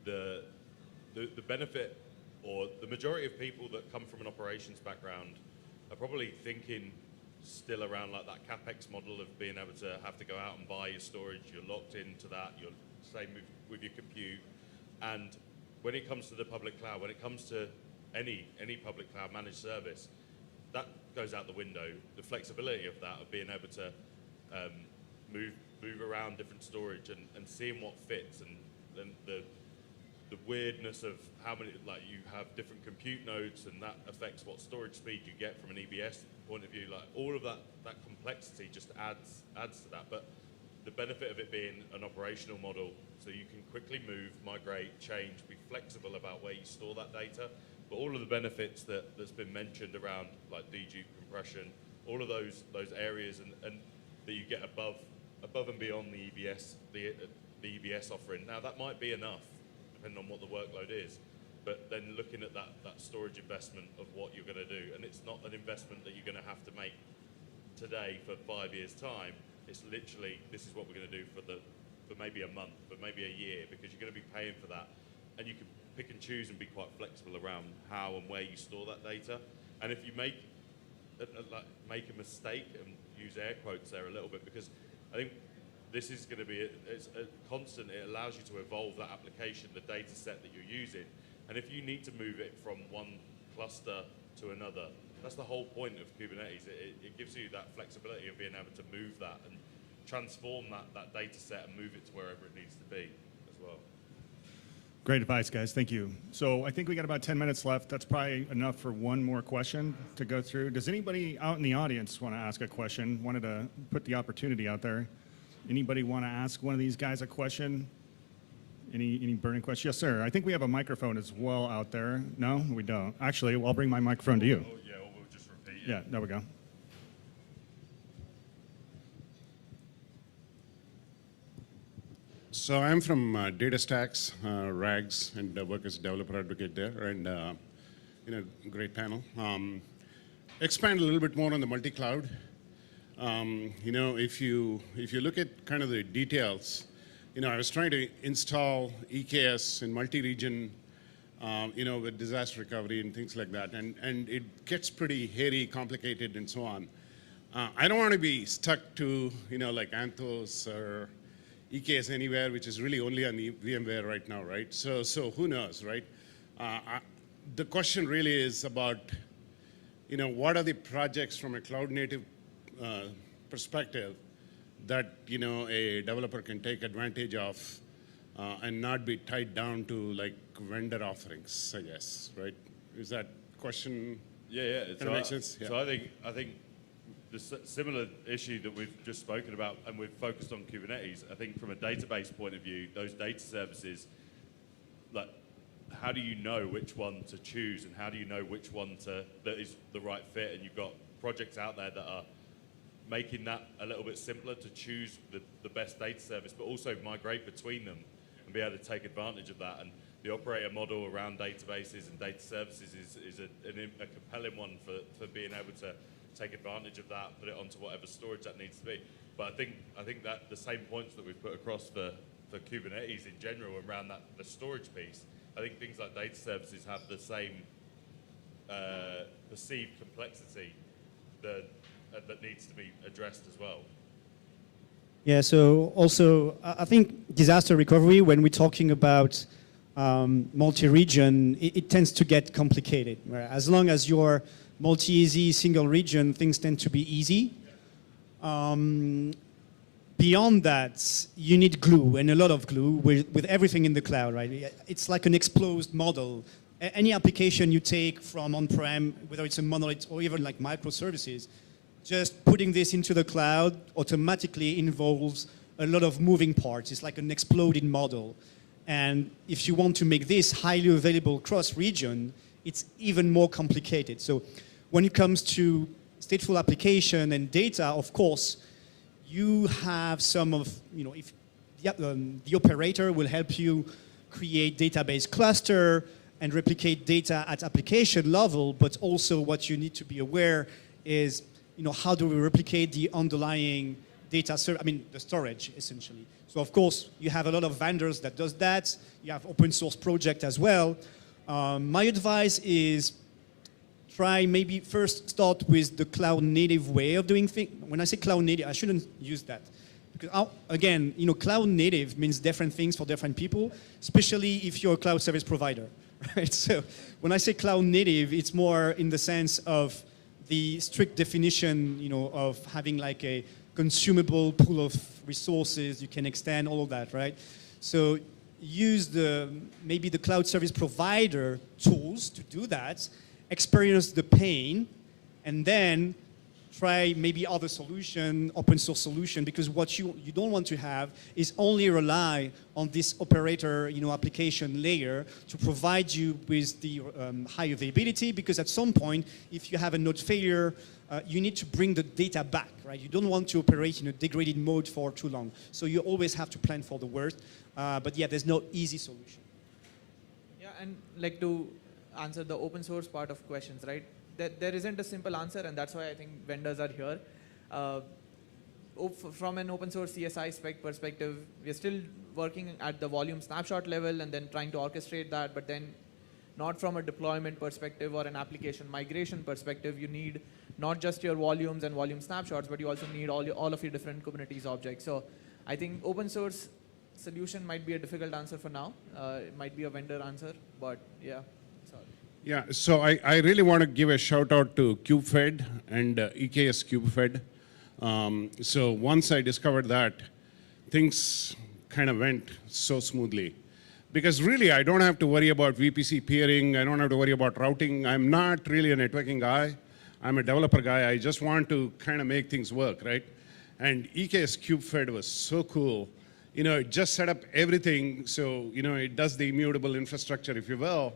the benefit, or the majority of people that come from an operations background are probably thinking still around like that CapEx model of being able to have to go out and buy your storage. You're locked into that. You're same with your compute. And when it comes to the public cloud, when it comes to any public cloud managed service, that goes out the window. The flexibility of that, of being able to move around different storage and seeing what fits, and then the weirdness of how many, like you have different compute nodes, and that affects what storage speed you get from an EBS point of view. Like all of that complexity just adds to that. But the benefit of it being an operational model, so you can quickly move, migrate, change, be flexible about where you store that data. But all of the benefits that's been mentioned around like dedupe compression, all of those areas and that you get above above and beyond the EBS offering. Now that might be enough, depending on what the workload is, but then looking at that storage investment of what you're going to do, and it's not an investment that you're going to have to make today for 5 years' time. It's literally, this is what we're going to do for maybe a month, but maybe a year, because you're going to be paying for that, and you can pick and choose and be quite flexible around how and where you store that data. And if you make a mistake, and use air quotes there a little bit, because I think this is going to be it's a constant. It allows you to evolve that application, the data set that you're using, and if you need to move it from one cluster to another, that's the whole point of Kubernetes. It gives you that flexibility of being able to move that and transform that data set and move it to wherever it needs to be as well. Great advice, guys. Thank you. So I think we got about 10 minutes left. That's probably enough for one more question to go through. Does anybody out in the audience want to ask a question? Wanted to put the opportunity out there. Anybody want to ask one of these guys a question? Any burning questions? Yes, sir. I think we have a microphone as well out there. No, we don't. Actually, I'll bring my microphone to you. Oh, yeah, or we'll just repeat. Yeah, there we go. So I'm from DataStax, RAGS, and work as a developer advocate there, and great panel. Expand a little bit more on the multi-cloud. If you look at kind of the details, I was trying to install EKS in multi-region, with disaster recovery and things like that, and it gets pretty hairy, complicated, and so on. I don't want to be stuck to, like Anthos or EKS Anywhere, which is really only on VMware right now, right? So who knows, right? The question really is about, what are the projects from a cloud-native perspective that, a developer can take advantage of and not be tied down to, like, vendor offerings, I guess, right? Is that question? Yeah. Kind of makes sense? Yeah. So I think the similar issue that we've just spoken about, and we've focused on Kubernetes, I think from a database point of view, those data services, like, how do you know which one to choose, and how do you know which one that is the right fit? And you've got projects out there that are making that a little bit simpler to choose the best data service, but also migrate between them and be able to take advantage of that. And the operator model around databases and data services is a compelling one for being able to take advantage of that, put it onto whatever storage that needs to be. But I think that the same points that we've put across for Kubernetes in general around the storage piece, I think things like data services have the same perceived complexity that needs to be addressed as well. Yeah, so also I think disaster recovery, when we're talking about multi-region, it tends to get complicated. Right? As long as you're multi-easy, single region, things tend to be easy. Beyond that, you need glue, and a lot of glue with everything in the cloud, right? It's like an exposed model. Any application you take from on-prem, whether it's a monolith or even like microservices, just putting this into the cloud automatically involves a lot of moving parts. It's like an exploded model. And if you want to make this highly available cross-region, it's even more complicated. So when it comes to stateful application and data, of course, you have some of, if the operator will help you create database cluster and replicate data at application level, but also what you need to be aware is, how do we replicate the underlying data, the storage, essentially. So of course, you have a lot of vendors that does that. You have open source project as well. My advice is try maybe first start with the cloud native way of doing things. When I say cloud native, I shouldn't use that. Because again, cloud native means different things for different people, especially if you're a cloud service provider, right? So when I say cloud native, it's more in the sense of the strict definition, of having like a consumable pool of resources, you can extend all of that, right? So use maybe the cloud service provider tools to do that, experience the pain, and then try maybe other solution, open source solution, because what you don't want to have is only rely on this operator, application layer to provide you with the high availability, because at some point, if you have a node failure, you need to bring the data back, right? You don't want to operate in a degraded mode for too long. So you always have to plan for the worst. But yeah, there's no easy solution. Yeah, and like to answer the open source part of questions, right? There isn't a simple answer, and that's why I think vendors are here. From an open source CSI spec perspective, we're still working at the volume snapshot level and then trying to orchestrate that, but then not from a deployment perspective or an application migration perspective. You need not just your volumes and volume snapshots, but you also need all of your different Kubernetes objects. So I think open source solution might be a difficult answer for now. It might be a vendor answer, but yeah. Yeah, so I really want to give a shout out to KubeFed and EKS KubeFed. So once I discovered that, things kind of went so smoothly. Because really, I don't have to worry about VPC peering. I don't have to worry about routing. I'm not really a networking guy. I'm a developer guy. I just want to kind of make things work, right? And EKS KubeFed was so cool. It just set up everything. So, it does the immutable infrastructure, if you will.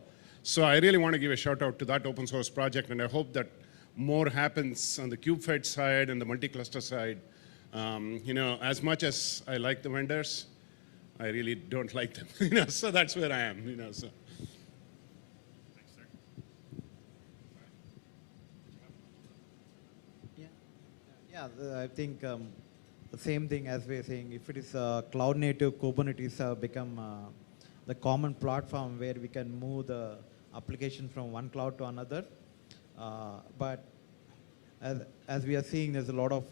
So I really want to give a shout out to that open source project, and I hope that more happens on the KubeFed side and the multi-cluster side. As much as I like the vendors, I really don't like them. So that's where I am. So. I think the same thing as we're saying. If it is cloud native, Kubernetes become the common platform where we can move the application from one cloud to another. But as we are seeing, there's a lot of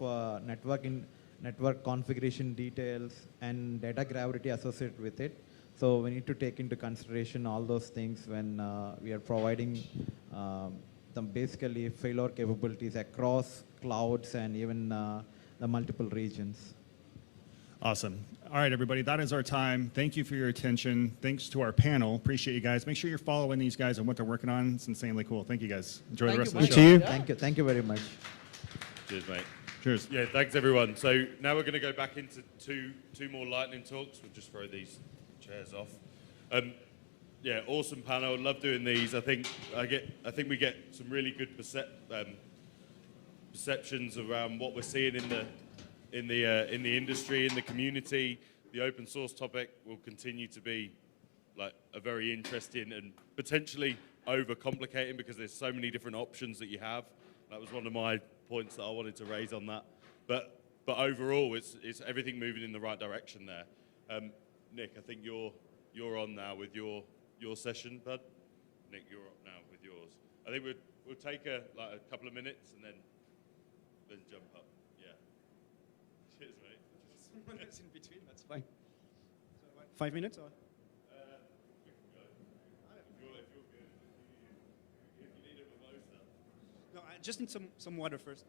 network configuration details and data gravity associated with it. So we need to take into consideration all those things when we are providing them basically failure capabilities across clouds and even the multiple regions. Awesome. All right, everybody, that is our time. Thank you for your attention. Thanks to our panel. Appreciate you guys. Make sure you're following these guys and what they're working on. It's insanely cool. Thank you, guys. Enjoy the rest of the show. Thank you. Yeah. Thank you very much. Cheers, mate. Cheers. Yeah, thanks everyone. So now we're going to go back into two more lightning talks. We'll just throw these chairs off. Yeah, awesome panel. Love doing these. I think we get some really good perceptions around what we're seeing in the industry, in the community. The open source topic will continue to be like a very interesting and potentially overcomplicating because there's so many different options that you have. That was one of my points that I wanted to raise on that. But overall, it's everything moving in the right direction there. Nick, I think you're on now with your session, bud. Nick, you're up now with yours. I think we'll take a couple of minutes and then jump up. Yeah. Cheers, mate. Someone is in between, that's fine. So what, 5 minutes or? We can go. If you're good. If you need a mimosa. No, I just need some water first.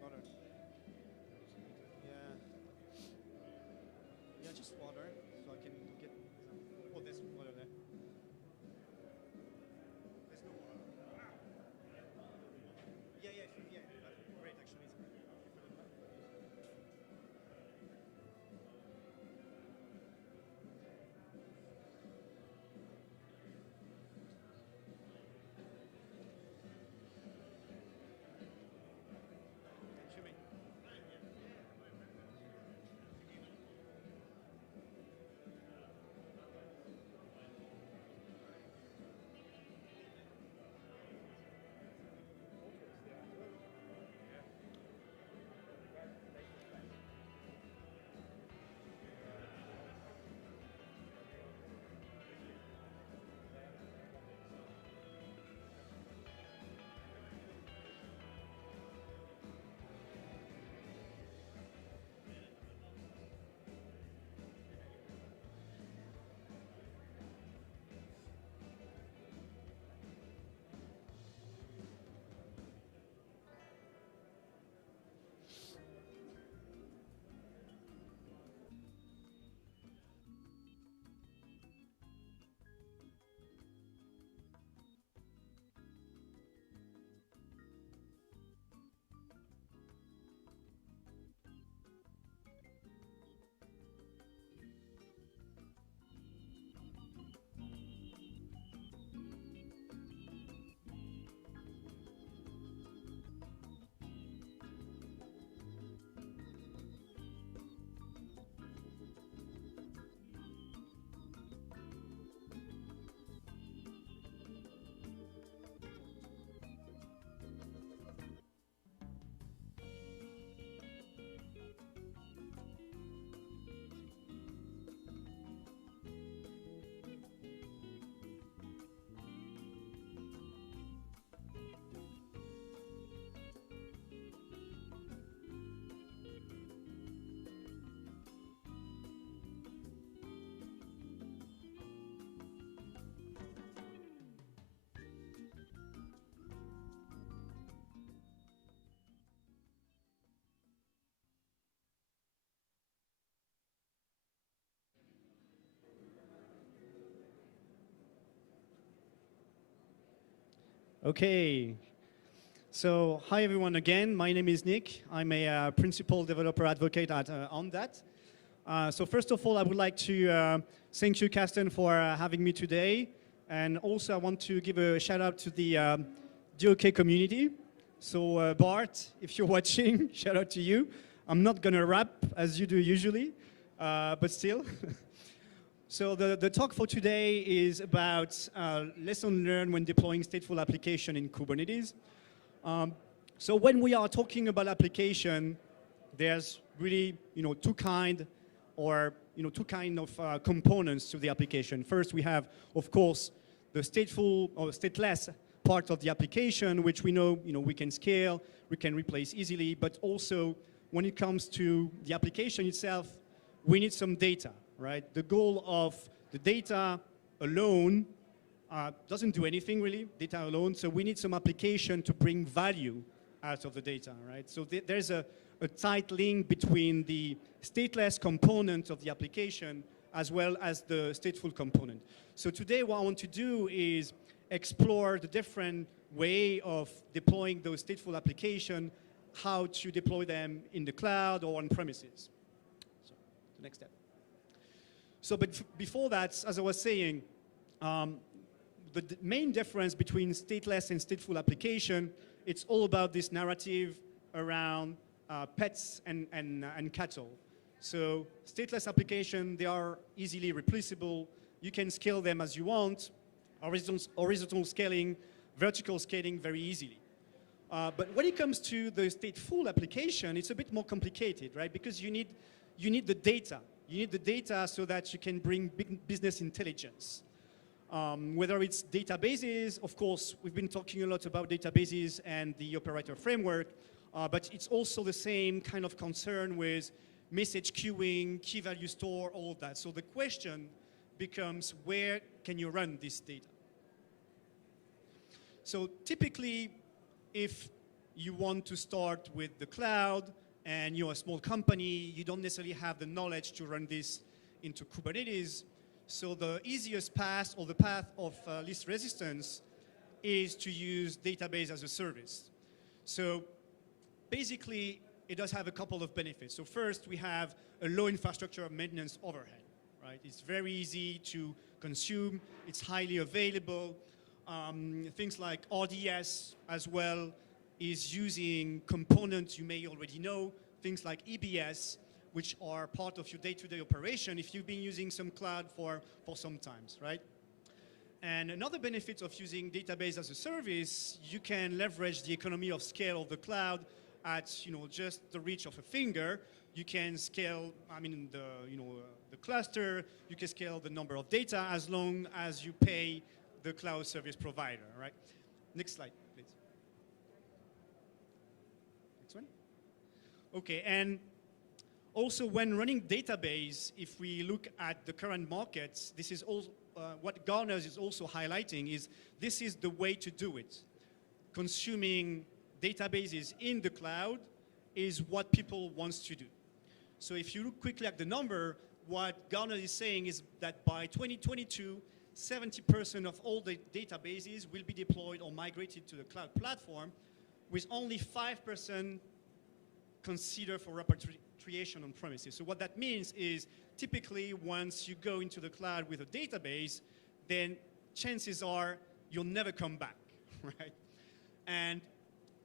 Water. Yeah, just water, so I can get some. Oh, there's water there. There's no water. Yeah, great, actually. Okay. So, hi everyone again. My name is Nick. I'm a principal developer advocate at Ondat. So first of all, I would like to thank you, Kasten, for having me today. And also, I want to give a shout out to the DOK community. So Bart, if you're watching, shout out to you. I'm not going to rap as you do usually, but still. So the talk for today is about lesson learned when deploying stateful application in Kubernetes. So when we are talking about application, there's really two kind of components to the application. First, we have, of course, the stateful or stateless part of the application, which we know we can scale, we can replace easily, but also when it comes to the application itself, we need some data, right? The goal of the data alone doesn't do anything really, data alone, so we need some application to bring value out of the data, right? So there's a tight link between the stateless component of the application as well as the stateful component. So today what I want to do is explore the different way of deploying those stateful applications, how to deploy them in the cloud or on premises. So the next step. So but before that, as I was saying, the main difference between stateless and stateful application, it's all about this narrative around pets and cattle. So stateless application, they are easily replaceable. You can scale them as you want. Horizontal scaling, vertical scaling very easily. But when it comes to the stateful application, it's a bit more complicated, right? Because you need the data. You need the data so that you can bring business intelligence. Whether it's databases, of course, we've been talking a lot about databases and the operator framework, but it's also the same kind of concern with message queuing, key value store, all of that. So the question becomes, where can you run this data? So typically, if you want to start with the cloud and you're a small company, you don't necessarily have the knowledge to run this into Kubernetes. So the easiest path or the path of least resistance is to use database as a service. So basically, it does have a couple of benefits. So first, we have a low infrastructure maintenance overhead, right? It's very easy to consume. It's highly available. Things like RDS as well is using components you may already know, things like EBS, which are part of your day-to-day operation if you've been using some cloud for some times, right? And another benefit of using database as a service, you can leverage the economy of scale of the cloud at just the reach of a finger. You can scale, the cluster, you can scale the number of data as long as you pay the cloud service provider, right? Next slide, please. Next one. Okay, and also when running database, if we look at the current markets, this is also what Gartner is also highlighting is this is the way to do it. Consuming databases in the cloud is what people want to do. So if you look quickly at the number, what Gartner is saying is that by 2022, 70% of all the databases will be deployed or migrated to the cloud platform, with only 5% considered for repatriation on premises. So what that means is typically once you go into the cloud with a database, then chances are you'll never come back, right? And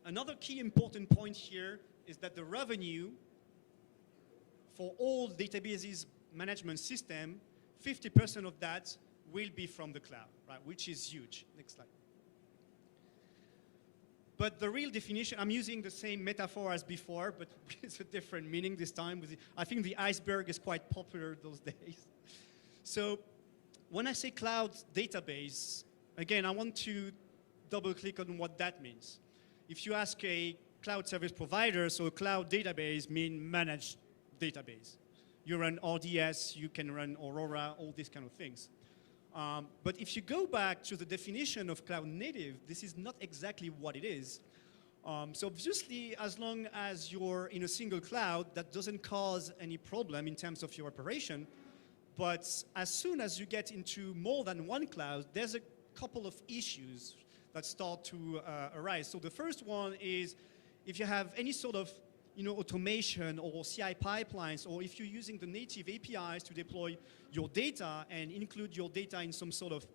another key important point here is that the revenue for all databases management system, 50% of that will be from the cloud, right? Which is huge. Next slide. But the real definition, I'm using the same metaphor as before, but it's a different meaning this time. I think the iceberg is quite popular those days. So when I say cloud database, again, I want to double click on what that means. If you ask a cloud service provider, so a cloud database means managed database. You run RDS, you can run Aurora, all these kind of things. But if you go back to the definition of cloud native, this is not exactly what it is. So obviously, as long as you're in a single cloud, that doesn't cause any problem in terms of your operation. But as soon as you get into more than one cloud, there's a couple of issues that start to arise. So the first one is if you have any sort of automation or CI pipelines, or if you're using the native APIs to deploy your data and include your data in some sort of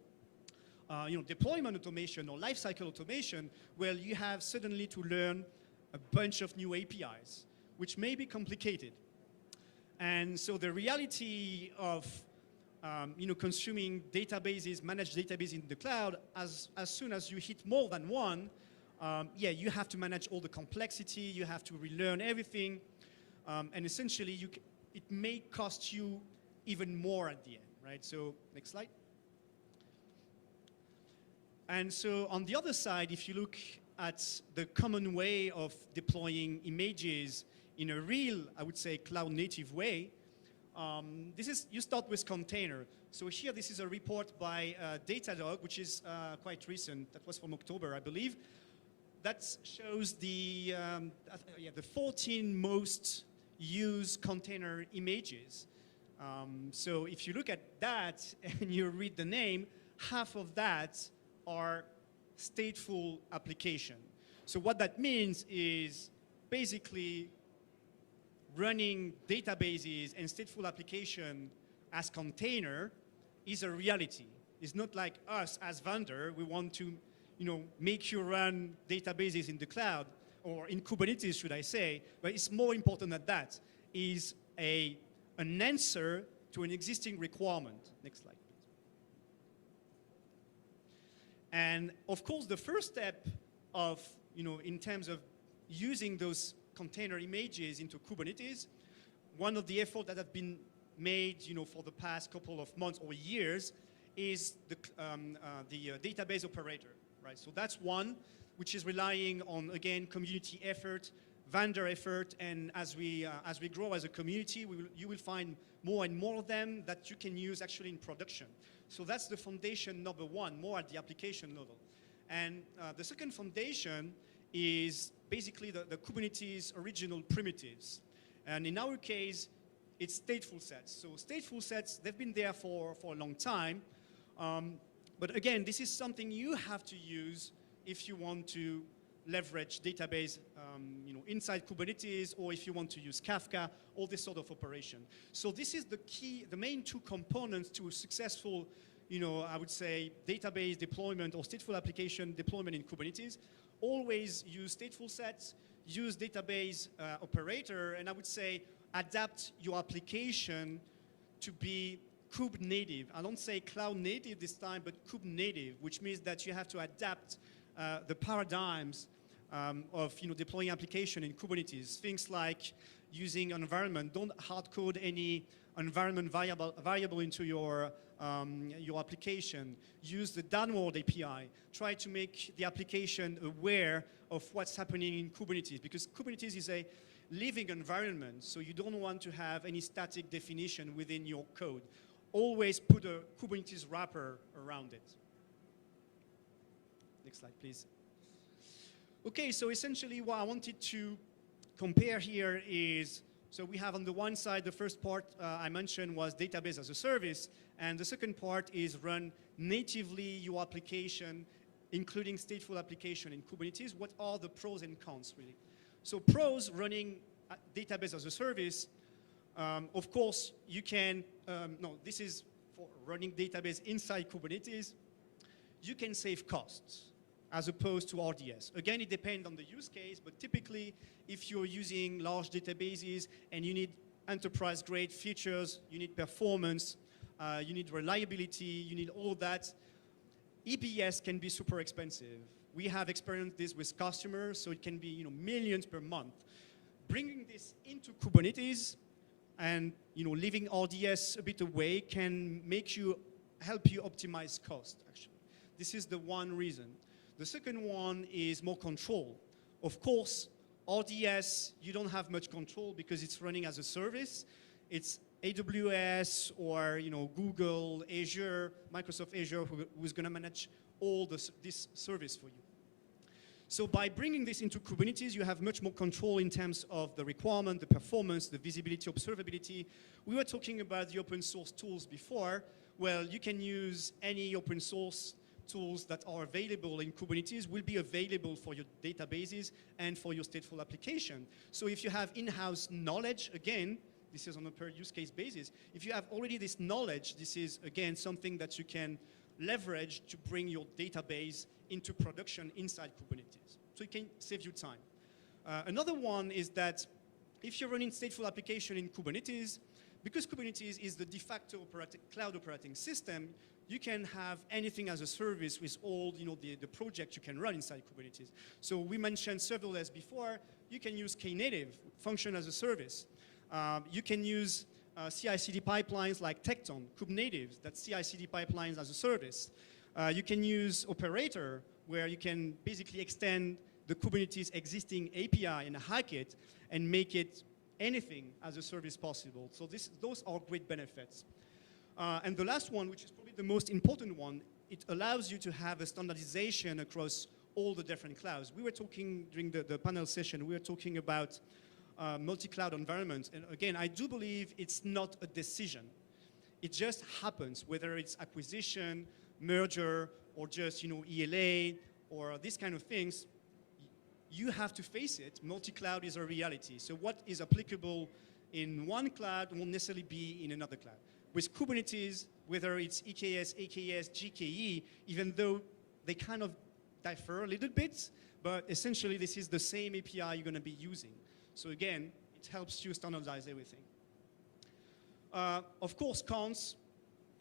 deployment automation or lifecycle automation, well, you have suddenly to learn a bunch of new APIs, which may be complicated. And so the reality of consuming databases, managed databases in the cloud, as soon as you hit more than one, you have to manage all the complexity, you have to relearn everything, and essentially it may cost you even more at the end, right? So next slide. And so on the other side, if you look at the common way of deploying images in a real, I would say, cloud-native way, you start with container. So here, this is a report by Datadog, which is quite recent. That was from October, I believe. That shows the 14 most used container images. So if you look at that and you read the name, half of that are stateful application. So what that means is basically running databases and stateful application as container is a reality. It's not like us as vendor, we want to make you run databases in the cloud, or in Kubernetes, should I say, but it's more important than that, is an answer to an existing requirement. Next slide, please. And of course, the first step of, in terms of using those container images into Kubernetes, one of the efforts that have been made, for the past couple of months or years is the database operator, right? So that's one which is relying on, again, community effort, vendor effort, and as we grow as a community, you will find more and more of them that you can use actually in production. So that's the foundation number one, more at the application level. And the second foundation is basically the Kubernetes original primitives. And in our case, it's stateful sets. So stateful sets, they've been there for a long time. But again, this is something you have to use if you want to leverage database inside Kubernetes, or if you want to use Kafka, all this sort of operation. So this is the main two components to a successful, I would say, database deployment or stateful application deployment in Kubernetes. Always use stateful sets, use database operator, and I would say adapt your application to be Kube native. I don't say cloud native this time, but Kube native, which means that you have to adapt the paradigms of deploying application in Kubernetes. Things like using an environment. Don't hard code any environment variable into your application. Use the downward API. Try to make the application aware of what's happening in Kubernetes, because Kubernetes is a living environment, so you don't want to have any static definition within your code. Always put a Kubernetes wrapper around it. Next slide, please. Okay, so essentially what I wanted to compare here is, so we have on the one side, the first part I mentioned was database as a service, and the second part is run natively your application, including stateful application in Kubernetes. What are the pros and cons, really? So pros, running database as a service, of course, you can, this is for running database inside Kubernetes. You can save costs as opposed to RDS. Again, it depends on the use case, but typically, if you're using large databases and you need enterprise-grade features, you need performance, you need reliability, you need all that, EBS can be super expensive. We have experienced this with customers, so it can be millions per month. Bringing this into Kubernetes and leaving RDS a bit away can help you optimize cost, actually. This is the one reason. The second one is more control. Of course, RDS, you don't have much control because it's running as a service. It's AWS or Google, Azure, Microsoft Azure, who's going to manage all this service for you. So by bringing this into Kubernetes, you have much more control in terms of the requirement, the performance, the visibility, observability. We were talking about the open source tools before. Well, you can use any open source tools that are available in Kubernetes will be available for your databases and for your stateful application. So if you have in-house knowledge, again, this is on a per use case basis. If you have already this knowledge, this is, again, something that you can leverage to bring your database into production inside Kubernetes. So it can save you time. Another one is that if you're running stateful application in Kubernetes, because Kubernetes is the de facto cloud operating system, you can have anything as a service with all the project you can run inside Kubernetes. So we mentioned serverless before. You can use Knative, function as a service. You can use CI/CD pipelines like Tekton, Kubernetes, that's CI/CD pipelines as a service. You can use Operator, where you can basically extend the Kubernetes existing API and hack it and make it anything as a service possible. So those are great benefits. And the last one, which is probably the most important one, it allows you to have a standardization across all the different clouds. We were talking during the panel session, we were talking about multi-cloud environments. And again, I do believe it's not a decision. It just happens, whether it's acquisition, merger, or just ELA, or these kind of things. You have to face it. Multi-cloud is a reality. So what is applicable in one cloud won't necessarily be in another cloud. With Kubernetes, whether it's EKS, AKS, GKE, even though they kind of differ a little bit, but essentially this is the same API you're going to be using. So again, it helps you standardize everything. Of course, cons.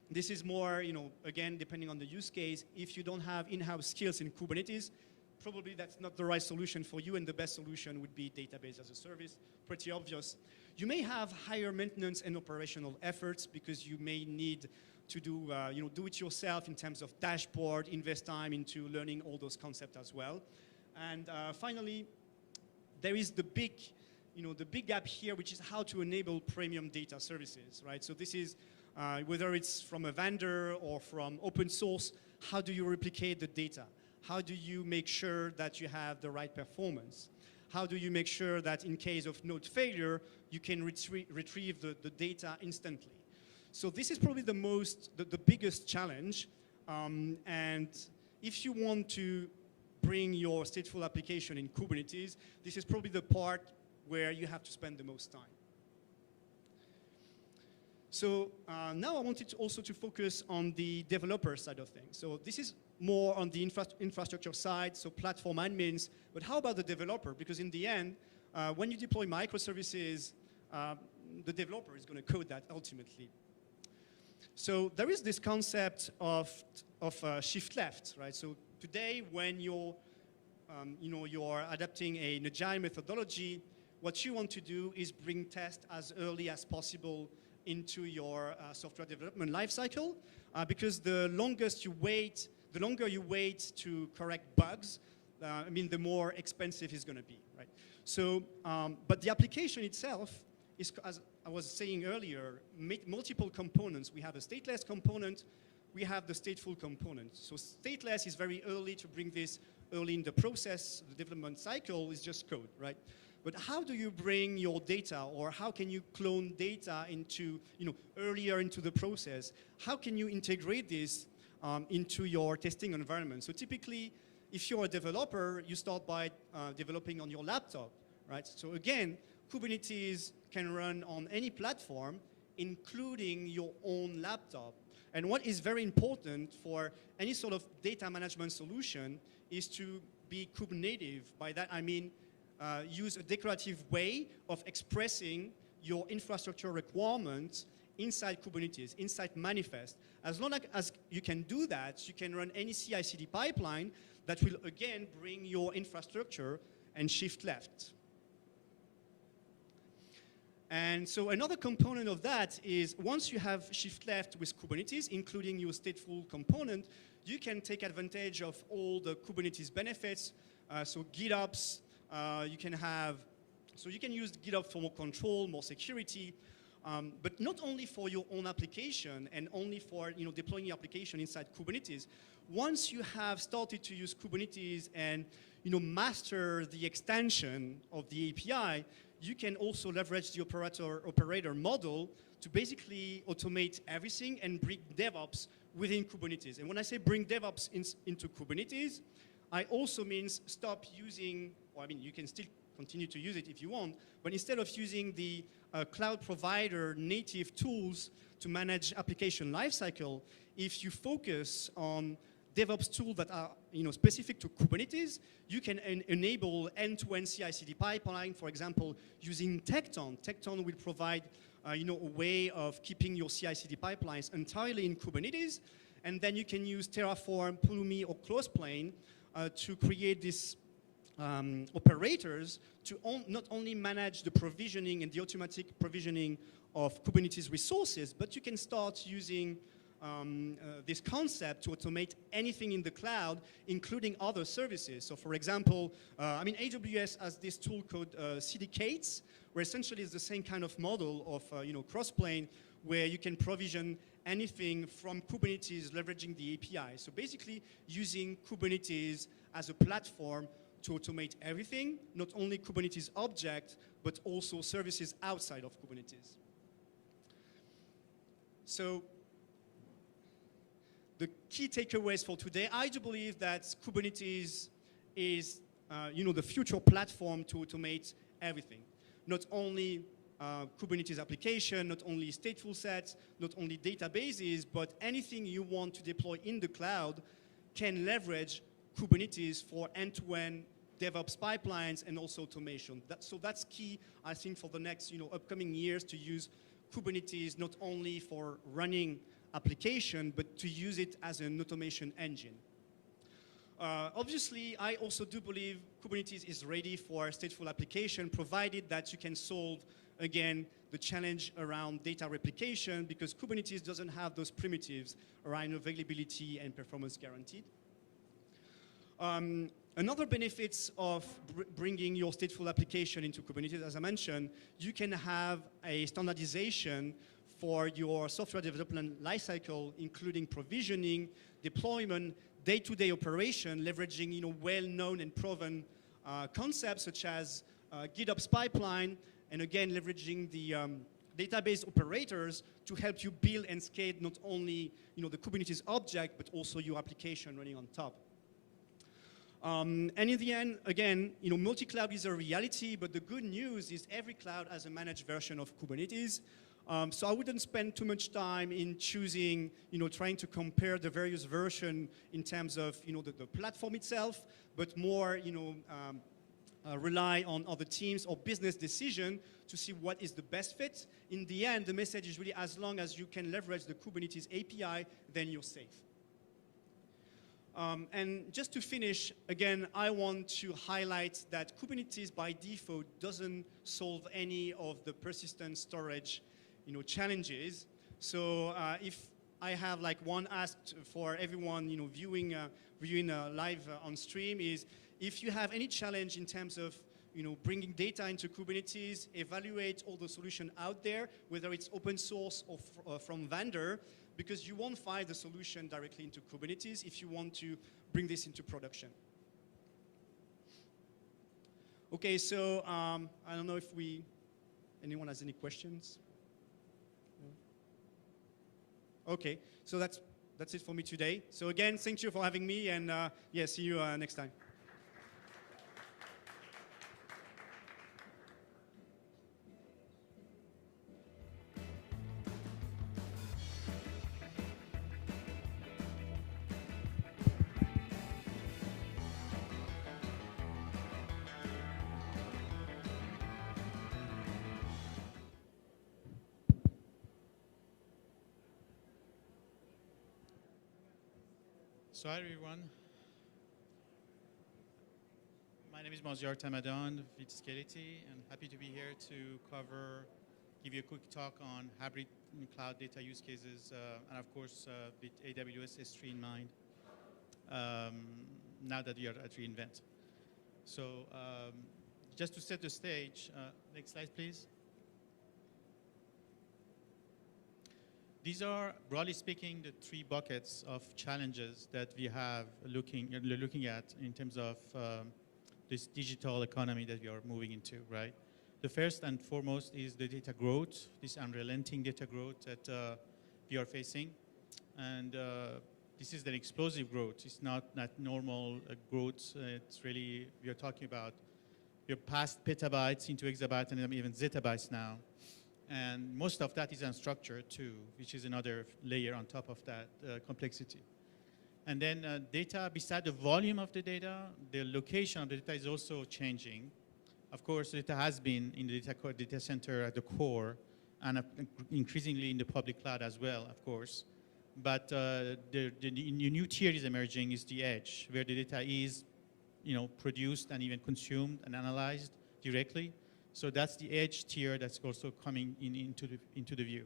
This is more, again, depending on the use case. If you don't have in-house skills in Kubernetes, probably that's not the right solution for you, and the best solution would be database as a service. Pretty obvious. You may have higher maintenance and operational efforts because you may need to do it yourself in terms of dashboard, invest time into learning all those concepts as well. And finally, there is the big gap here, which is how to enable premium data services, right? So this is whether it's from a vendor or from open source, how do you replicate the data? How do you make sure that you have the right performance? How do you make sure that in case of node failure, you can retrieve the data instantly? So this is probably the biggest challenge. And if you want to bring your stateful application in Kubernetes, this is probably the part where you have to spend the most time. So now I wanted also to focus on the developer side of things. So this is more on the infrastructure side, so platform admins. But how about the developer? Because in the end, when you deploy microservices, the developer is going to code that ultimately. So there is this concept of shift left, right? So today, when you're adapting an agile methodology, what you want to do is bring tests as early as possible into your software development lifecycle, because the longer you wait to correct bugs, the more expensive it's going to be, right? So, but the application itself is, as I was saying earlier, multiple components. We have a stateless component, we have the stateful component. So stateless is very early to bring this early in the process. The development cycle is just code, right? But how do you bring your data, or how can you clone data into, earlier into the process? How can you integrate this into your testing environment? So typically, if you're a developer, you start by developing on your laptop, right? So again, Kubernetes can run on any platform, including your own laptop. And what is very important for any sort of data management solution is to be Kubernetes. By that I mean use a declarative way of expressing your infrastructure requirements inside Kubernetes, inside manifest. As long as you can do that, you can run any CI/CD pipeline that will again bring your infrastructure and shift left. And so another component of that is once you have shift left with Kubernetes, including your stateful component, you can take advantage of all the Kubernetes benefits. So GitOps, you can use GitOps for more control, more security, but not only for your own application and only for deploying your application inside Kubernetes. Once you have started to use Kubernetes and master the extension of the API, you can also leverage the operator model to basically automate everything and bring DevOps within Kubernetes. And when I say bring DevOps into Kubernetes, I also means stop using, or I mean, you can still continue to use it if you want, but instead of using the cloud provider native tools to manage application lifecycle, if you focus on DevOps tools that are specific to Kubernetes, you can enable end-to-end CI/CD pipeline, for example, using Tekton. Tekton will provide a way of keeping your CI/CD pipelines entirely in Kubernetes, and then you can use Terraform, Pulumi, or Closeplane to create these operators to not only manage the provisioning and the automatic provisioning of Kubernetes resources, but you can start using this concept to automate anything in the cloud, including other services. So for example, AWS has this tool called CDKs, where essentially it's the same kind of model of crossplane, where you can provision anything from Kubernetes leveraging the API. So basically using Kubernetes as a platform to automate everything, not only Kubernetes object, but also services outside of Kubernetes. So the key takeaways for today, I do believe that Kubernetes is the future platform to automate everything. Not only Kubernetes application, not only stateful sets, not only databases, but anything you want to deploy in the cloud can leverage Kubernetes for end-to-end DevOps pipelines and also automation. So that's key, I think, for the next upcoming years, to use Kubernetes not only for running application, but to use it as an automation engine. Obviously, I also do believe Kubernetes is ready for stateful application, provided that you can solve, again, the challenge around data replication, because Kubernetes doesn't have those primitives around availability and performance guaranteed. Another benefits of bringing your stateful application into Kubernetes, as I mentioned, you can have a standardization for your software development lifecycle, including provisioning, deployment, day-to-day operation, leveraging well-known and proven concepts such as GitOps pipeline, and again leveraging the database operators to help you build and scale not only the Kubernetes object, but also your application running on top. And in the end, again, multi-cloud is a reality, but the good news is every cloud has a managed version of Kubernetes. So I wouldn't spend too much time in choosing, trying to compare the various versions in terms of, the platform itself, but more, rely on other teams or business decision to see what is the best fit. In the end, the message is really, as long as you can leverage the Kubernetes API, then you're safe. And just to finish, again, I want to highlight that Kubernetes by default doesn't solve any of the persistent storage challenges. So if I have one ask for everyone viewing live on stream is, if you have any challenge in terms of bringing data into Kubernetes, evaluate all the solutions out there, whether it's open source or from vendor, because you won't find the solution directly into Kubernetes if you want to bring this into production. Okay, so I don't know if anyone has any questions? No? Okay, so that's it for me today. So again, thank you for having me, and see you next time. So hi everyone. My name is Maziar Tamadan with Scality, and happy to be here to give you a quick talk on hybrid cloud data use cases, and of course with AWS S3 in mind, now that we are at reInvent. So just to set the stage, next slide please. These are, broadly speaking, the three buckets of challenges that we have looking at in terms of this digital economy that we are moving into, right? The first and foremost is the data growth, this unrelenting data growth that we are facing. And this is an explosive growth. It's not normal growth. It's really, we are talking about, we're past petabytes into exabytes and even zettabytes now. And most of that is unstructured too, which is another layer on top of that complexity. And then data, beside the volume of the data, the location of the data is also changing. Of course, data has been in the data center at the core, and increasingly in the public cloud as well, of course. But the new tier is emerging is the edge, where the data is, produced and even consumed and analyzed directly. So that's the edge tier that's also coming into the view.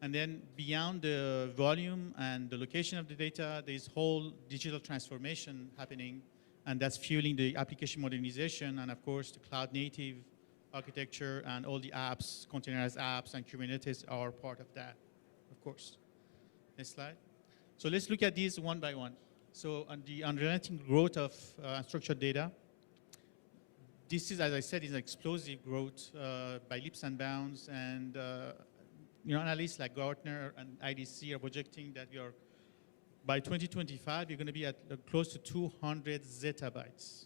And then beyond the volume and the location of the data, there's whole digital transformation happening, and that's fueling the application modernization, and of course the cloud native architecture and all the apps, containerized apps and Kubernetes are part of that, of course. Next slide. So let's look at these one by one. So on the unrelenting growth of unstructured data, this is, as I said, is an explosive growth by leaps and bounds, and analysts like Gartner and IDC are projecting that we are, by 2025, you're going to be at close to 200 zettabytes,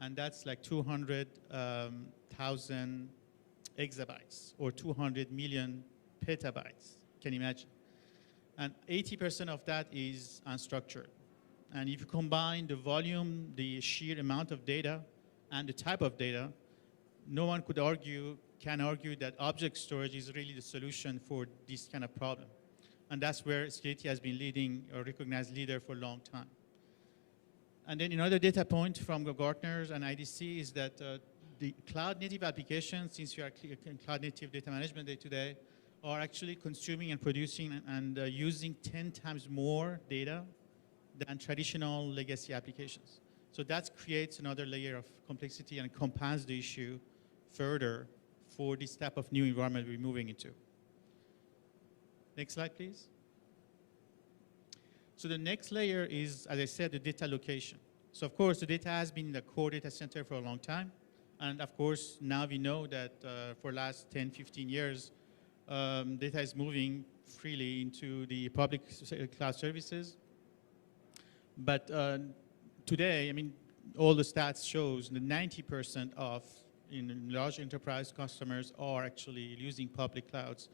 and that's like 200,000 exabytes, or 200 million petabytes. Can you imagine? And 80% of that is unstructured. And if you combine the volume, the sheer amount of data, and the type of data, no one can argue that object storage is really the solution for this kind of problem. And that's where Scality has been leading, a recognized leader for a long time. And then another data point from Gartner and IDC is that the cloud native applications, since we are cloud native data management day to day, are actually consuming and producing and using 10 times more data than traditional legacy applications. So that creates another layer of complexity and compounds the issue further for this type of new environment we're moving into. Next slide, please. So the next layer is, as I said, the data location. So of course, the data has been in the core data center for a long time. And of course, now we know that for the last 10, 15 years, data is moving freely into the public cloud services. But today, I mean, all the stats shows that 90% of large enterprise customers are actually using public clouds,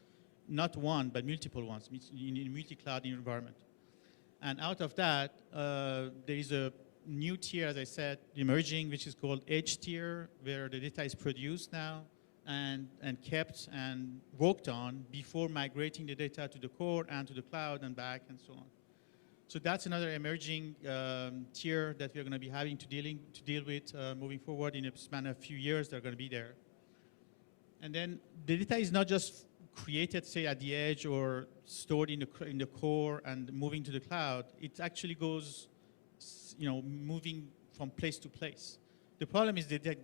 not one, but multiple ones, in a multi-cloud environment. And out of that, there is a new tier, as I said, emerging, which is called edge tier, where the data is produced now and kept and worked on before migrating the data to the core and to the cloud and back and so on. So that's another emerging tier that we're going to be having to deal with moving forward in a span of a few years. They're going to be there. And then the data is not just created, say, at the edge or stored in the core and moving to the cloud. It actually goes, moving from place to place. The problem is that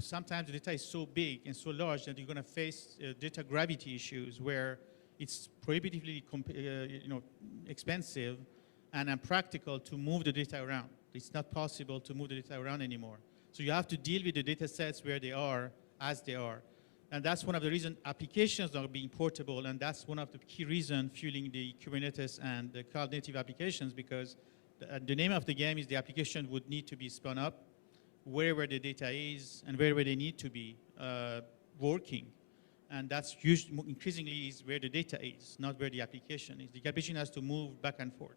sometimes the data is so big and so large that you're going to face data gravity issues where it's prohibitively expensive and impractical to move the data around. It's not possible to move the data around anymore. So you have to deal with the data sets where they are, as they are. And that's one of the reasons applications are being portable, and that's one of the key reasons fueling the Kubernetes and the cloud native applications, because the name of the game is the application would need to be spun up wherever the data is and wherever they need to be working. And that's increasingly is where the data is, not where the application is. The application has to move back and forth.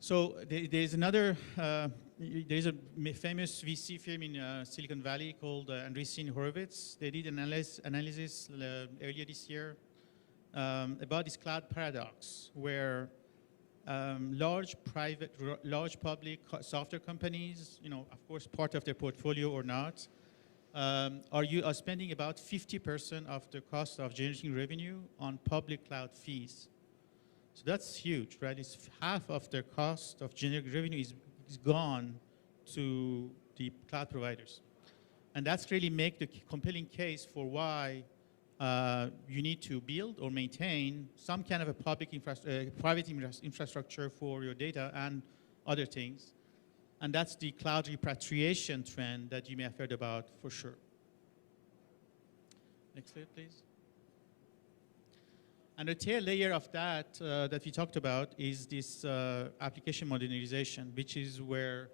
So there's another, there's a famous VC firm in Silicon Valley called Andreessen Horowitz. They did an analysis earlier this year about this cloud paradox, where large public software companies, of course, part of their portfolio or not, are spending about 50% of the cost of generating revenue on public cloud fees. So that's huge, right? It's half of their cost of generating revenue is gone to the cloud providers. And that's really make the compelling case for why you need to build or maintain some kind of a private infrastructure for your data and other things. And that's the cloud repatriation trend that you may have heard about for sure. Next slide, please. And the tail layer of that that we talked about is this application modernization, which is where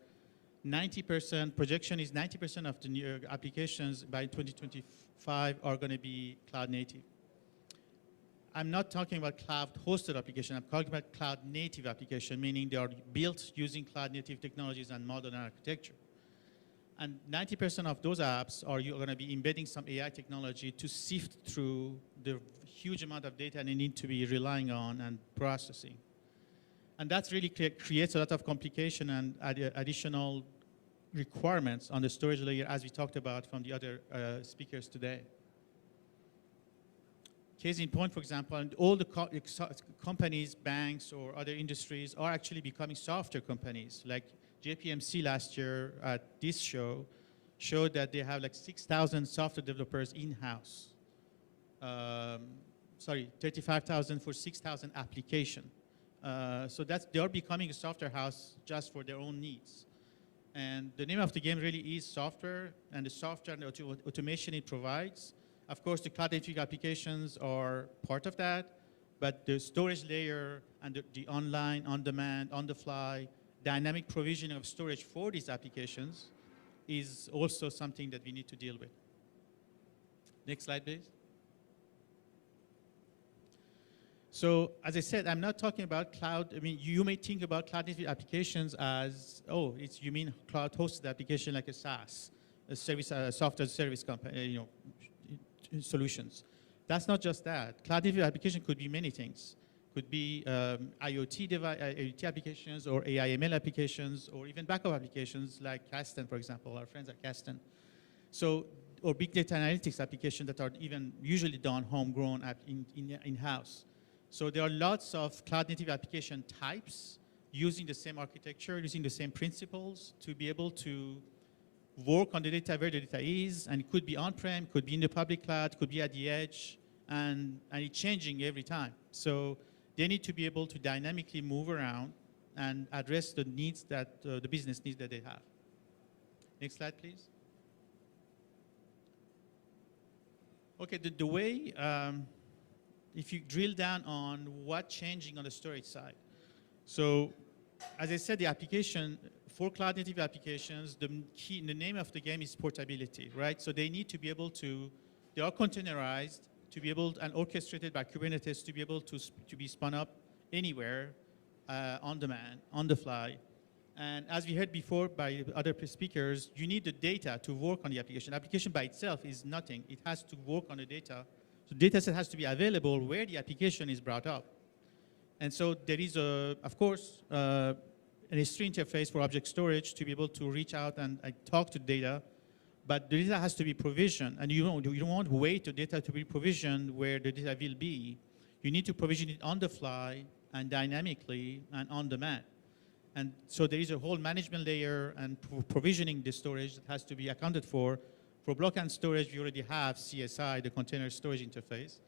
90%, projection is 90% of the new applications by 2025 are going to be cloud native. I'm not talking about cloud hosted application, I'm talking about cloud native application, meaning they are built using cloud native technologies and modern architecture. And 90% of those apps are you're going to be embedding some AI technology to sift through the huge amount of data they need to be relying on and processing. And that really creates a lot of complication and additional requirements on the storage layer, as we talked about from the other speakers today. Case in point, for example, and all the companies, banks, or other industries are actually becoming software companies. Like JPMC last year at this show showed that they have like 6,000 software developers in-house. 35,000 for 6,000 application. So they are becoming a software house just for their own needs. And the name of the game really is software, and the software and the automation it provides. Of course, the cloud-native applications are part of that, but the storage layer and the online, on-demand, on-the-fly, dynamic provisioning of storage for these applications is also something that we need to deal with. Next slide, please. So, as I said, I'm not talking about cloud. I mean, you may think about cloud-native applications as, oh, you mean cloud-hosted application like a SaaS, a service, software service company, solutions. That's not just that. Cloud-native application could be many things. Could be IoT applications or AI/ML applications or even backup applications like Kasten, for example, our friends at Kasten. So, or big data analytics applications that are even usually done homegrown in-house. So there are lots of cloud-native application types using the same architecture, using the same principles to be able to work on the data where the data is, and it could be on-prem, could be in the public cloud, could be at the edge, and it's changing every time. So they need to be able to dynamically move around and address the needs that the business needs that they have. Next slide, please. Okay, the way, if you drill down on what's changing on the storage side. So, as I said, the application, for cloud-native applications, the name of the game is portability, right? So they need to be able to, they are containerized to be able, and orchestrated by Kubernetes to be able to be spun up anywhere, on demand, on the fly. And as we heard before by other speakers, you need the data to work on the application. Application by itself is nothing. It has to work on the data. So data set has to be available where the application is brought up. And so there is, of course, an S3 interface for object storage to be able to reach out and talk to data. But the data has to be provisioned. And you don't want to wait the data to be provisioned where the data will be. You need to provision it on the fly and dynamically and on demand. And so there is a whole management layer and provisioning the storage that has to be accounted for. For block and storage, we already have CSI, the container storage interface.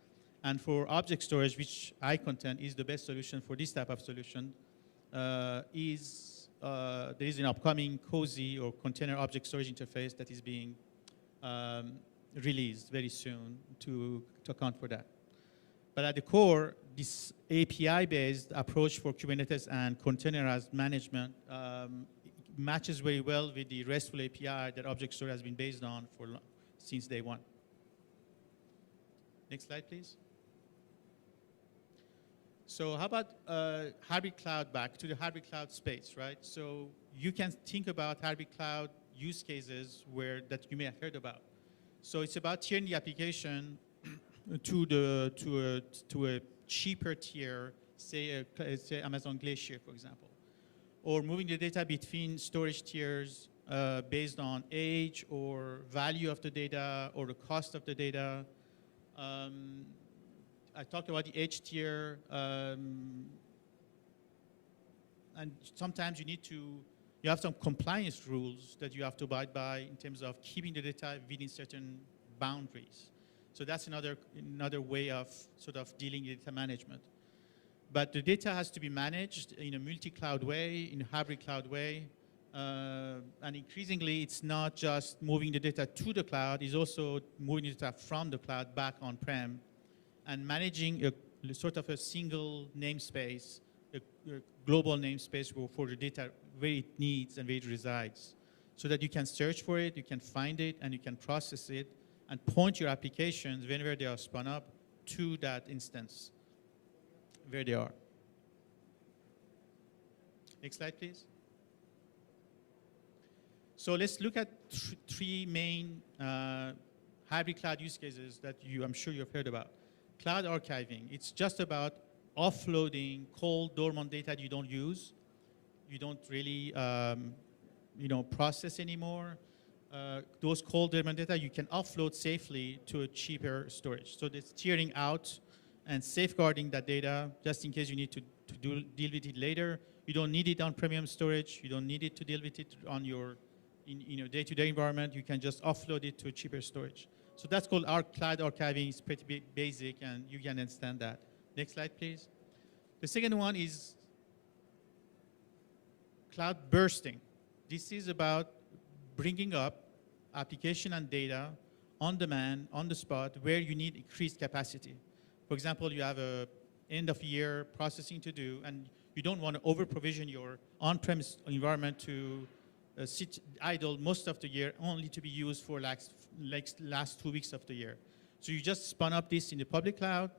And for object storage, which I contend is the best solution for this type of solution, there is an upcoming COSI or container object storage interface that is being released very soon to account for that. But at the core, this API-based approach for Kubernetes and containerized management matches very well with the RESTful API that object storage has been based on since day one. Next slide, please. So how about hybrid cloud, back to the hybrid cloud space, right? So you can think about hybrid cloud use cases that you may have heard about. So it's about tiering the application to a cheaper tier, say Amazon Glacier, for example. Or moving the data between storage tiers based on age or value of the data or the cost of the data. I talked about the edge tier, and sometimes you have some compliance rules that you have to abide by in terms of keeping the data within certain boundaries. So that's another way of sort of dealing with data management. But the data has to be managed in a multi-cloud way, in a hybrid cloud way, And increasingly, it's not just moving the data to the cloud, it's also moving the data from the cloud back on-prem and managing a sort of a single namespace, a global namespace for the data where it needs and where it resides, so that you can search for it, you can find it, and you can process it, and point your applications whenever they are spun up to that instance where they are. Next slide, please. So let's look at three main hybrid cloud use cases that I'm sure you've heard about. Cloud archiving, it's just about offloading cold, dormant data you don't use. You don't really process anymore. Those cold, dormant data you can offload safely to a cheaper storage. So it's tiering out and safeguarding that data just in case you need to deal with it later. You don't need it on premium storage. You don't need it to deal with it on your day-to-day environment. You can just offload it to a cheaper storage. So that's called our cloud archiving. It's pretty basic, and you can understand that. Next slide, please. The second one is cloud bursting. This is about bringing up application and data on demand, on the spot, where you need increased capacity. For example, you have a end of year processing to do, and you don't want to over-provision your on-premise environment to sit idle most of the year, only to be used for last 2 weeks of the year. So you just spun up this in the public cloud.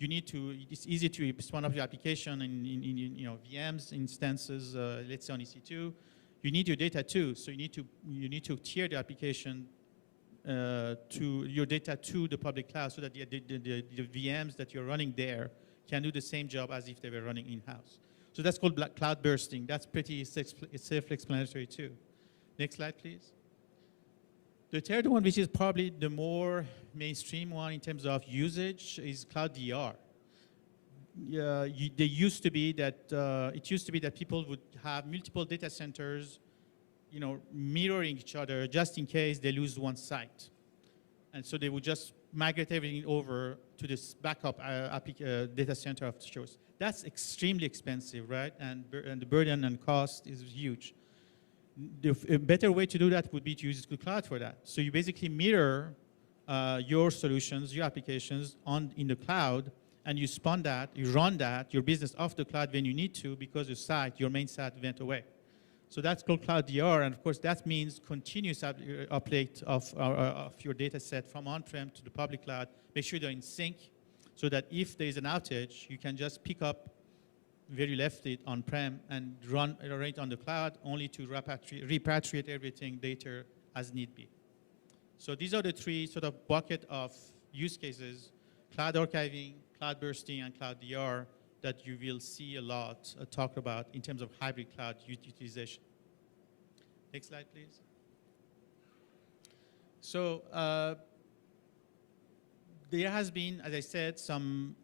It's easy to spun up your application in VMs instances, let's say on EC2. You need your data too, so you need to tier the application to your data to the public cloud so that the VMs that you're running there can do the same job as if they were running in-house. So that's called cloud bursting. That's pretty self-explanatory too. Next slide, please. The third one, which is probably the more mainstream one in terms of usage, is cloud DR. It used to be that people would have multiple data centers, mirroring each other just in case they lose one site, and so they would just migrate everything over to this backup data center of choice. That's extremely expensive, right? And the burden and cost is huge. A better way to do that would be to use Google Cloud for that. So you basically mirror your solutions, your applications in the cloud, and you spun that, you run that, your business off the cloud when you need to because your main site went away. So that's called Cloud DR, and of course that means continuous update of your data set from on-prem to the public cloud. Make sure they're in sync so that if there is an outage, you can just pick up where you left it on-prem and run it on the cloud, only to repatriate everything later as need be. So these are the three sort of bucket of use cases: cloud archiving, cloud bursting, and cloud DR, that you will see a lot talked about in terms of hybrid cloud utilization. Next slide, please. So there has been, as I said, some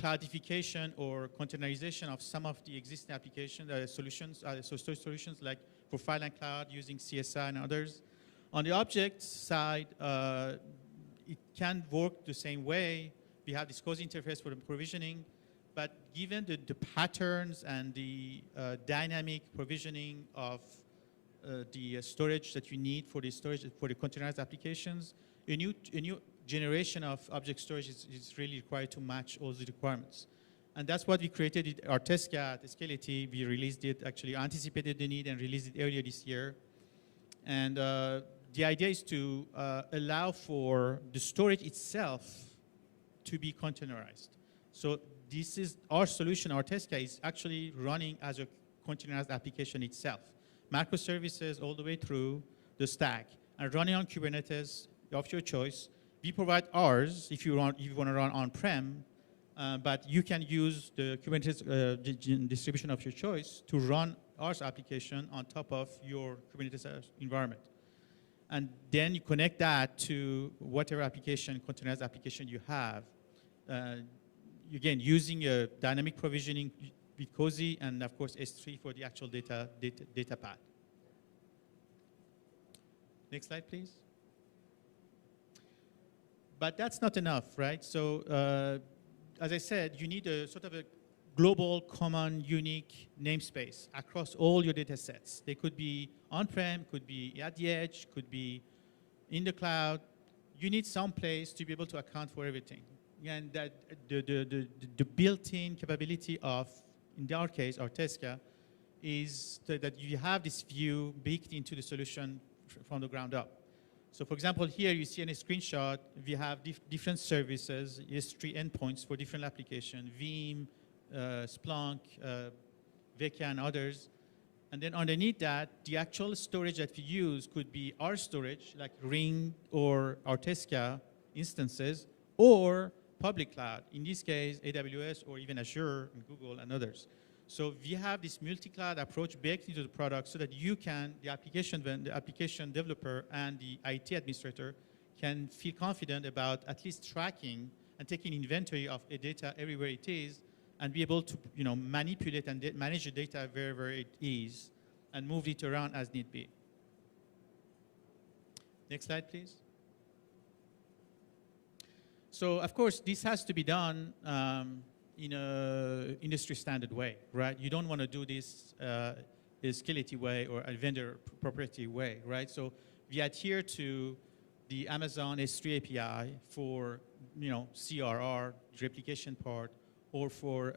cloudification or containerization of some of the existing application solutions, storage solutions like for file and cloud using CSI and others. On the object side, it can work the same way. We have this COSI interface for the provisioning, but given the patterns and the dynamic provisioning of the storage that you need for the storage for the containerized applications, a new generation of object storage is really required to match all the requirements. And that's what we created our test cat, Scality. We released it, actually anticipated the need and released it earlier this year. And the idea is to allow for the storage itself to be containerized. So this is our solution, our test case, is actually running as a containerized application itself. Microservices all the way through the stack and running on Kubernetes of your choice. We provide ours if you want to run on-prem, but you can use the Kubernetes distribution of your choice to run our application on top of your Kubernetes environment. And then you connect that to whatever application, containerized application you have. Again, using a dynamic provisioning with COSI and of course S3 for the actual data path. Next slide, please. But that's not enough, right? So as I said, you need a sort of a global, common, unique namespace across all your data sets. They could be on-prem, could be at the edge, could be in the cloud. You need some place to be able to account for everything. And that the built-in capability of, in our case, Artesca, is that you have this view baked into the solution from the ground up. So for example, here you see in a screenshot, we have different services, S3 endpoints for different applications, Veeam, Splunk, Veka, and others. And then underneath that, the actual storage that we use could be our storage, like Ring or Artesca instances, or public cloud, in this case, AWS or even Azure and Google and others. So we have this multi-cloud approach baked into the product so that you can, the application developer and the IT administrator can feel confident about at least tracking and taking inventory of the data everywhere it is and be able to manipulate and manage the data wherever it is and move it around as need be. Next slide, please. So, of course, this has to be done in an industry standard way, right? You don't want to do this the Scality way or a vendor proprietary way, right? So we adhere to the Amazon S3 API for CRR, replication part, or for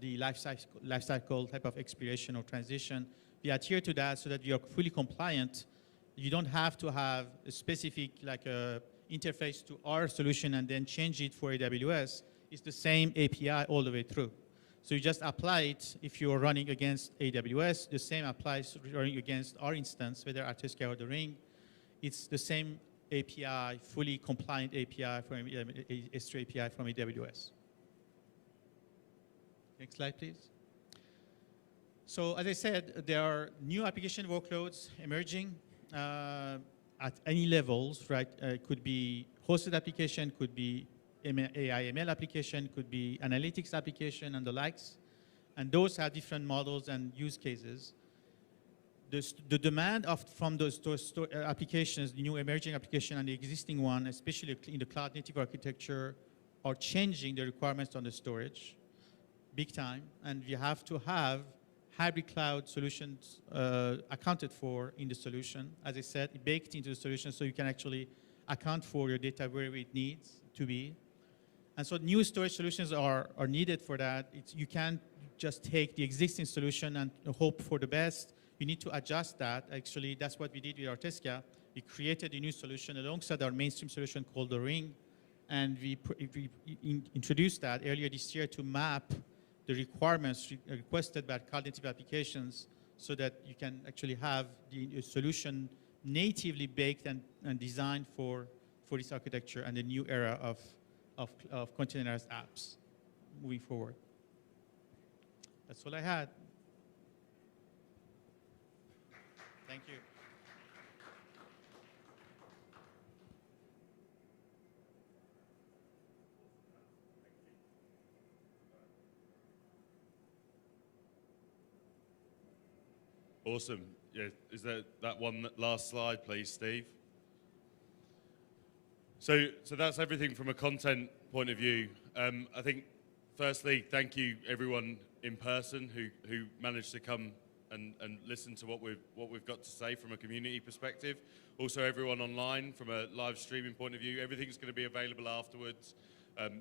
the lifecycle type of expiration or transition. We adhere to that so that we are fully compliant. You don't have to have a specific interface to our solution and then change it for AWS. It's the same API all the way through. So you just apply it if you're running against AWS. The same applies running against our instance, whether Artesca or the Ring. It's the same API, fully compliant API from S3 API from AWS. Next slide, please. So as I said, there are new application workloads emerging at any levels, right? Could be hosted application, could be AI ML application, could be analytics application and the likes. And those have different models and use cases. The demand from those applications, the new emerging application and the existing one, especially in the cloud native architecture, are changing the requirements on the storage big time. And we have to have hybrid cloud solutions accounted for in the solution. As I said, baked into the solution so you can actually account for your data wherever it needs to be. And so new storage solutions are needed for that. You can't just take the existing solution and hope for the best. You need to adjust that. Actually, that's what we did with Artesca. We created a new solution alongside our mainstream solution called the Ring. And we introduced that earlier this year to map the requirements requested by cloud native applications so that you can actually have the solution natively baked and designed for this architecture and the new era of containerized apps moving forward. That's all I had. Thank you. Awesome. Yeah, is that one last slide, please, Steve? So that's everything from a content point of view. I think, firstly, thank you everyone in person who managed to come and listen to what we've got to say from a community perspective. Also, everyone online from a live streaming point of view. Everything's going to be available afterwards.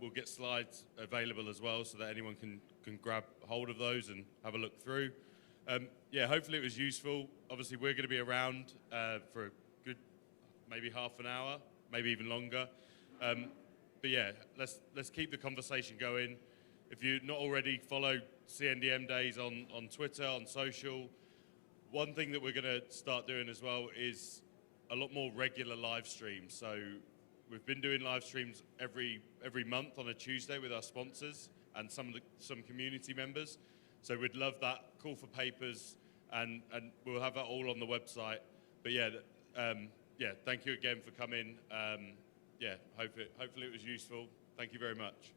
We'll get slides available as well so that anyone can grab hold of those and have a look through. Yeah, hopefully it was useful. Obviously, we're going to be around for a good maybe half an hour, maybe even longer. But yeah, let's keep the conversation going. If you're not already, follow CNDM days on Twitter, on social. One thing that we're going to start doing as well is a lot more regular live streams. So we've been doing live streams every month on a Tuesday with our sponsors and some community members. So we'd love that. Call for papers, and we'll have that all on the website. But yeah, thank you again for coming. Yeah, hopefully it was useful. Thank you very much.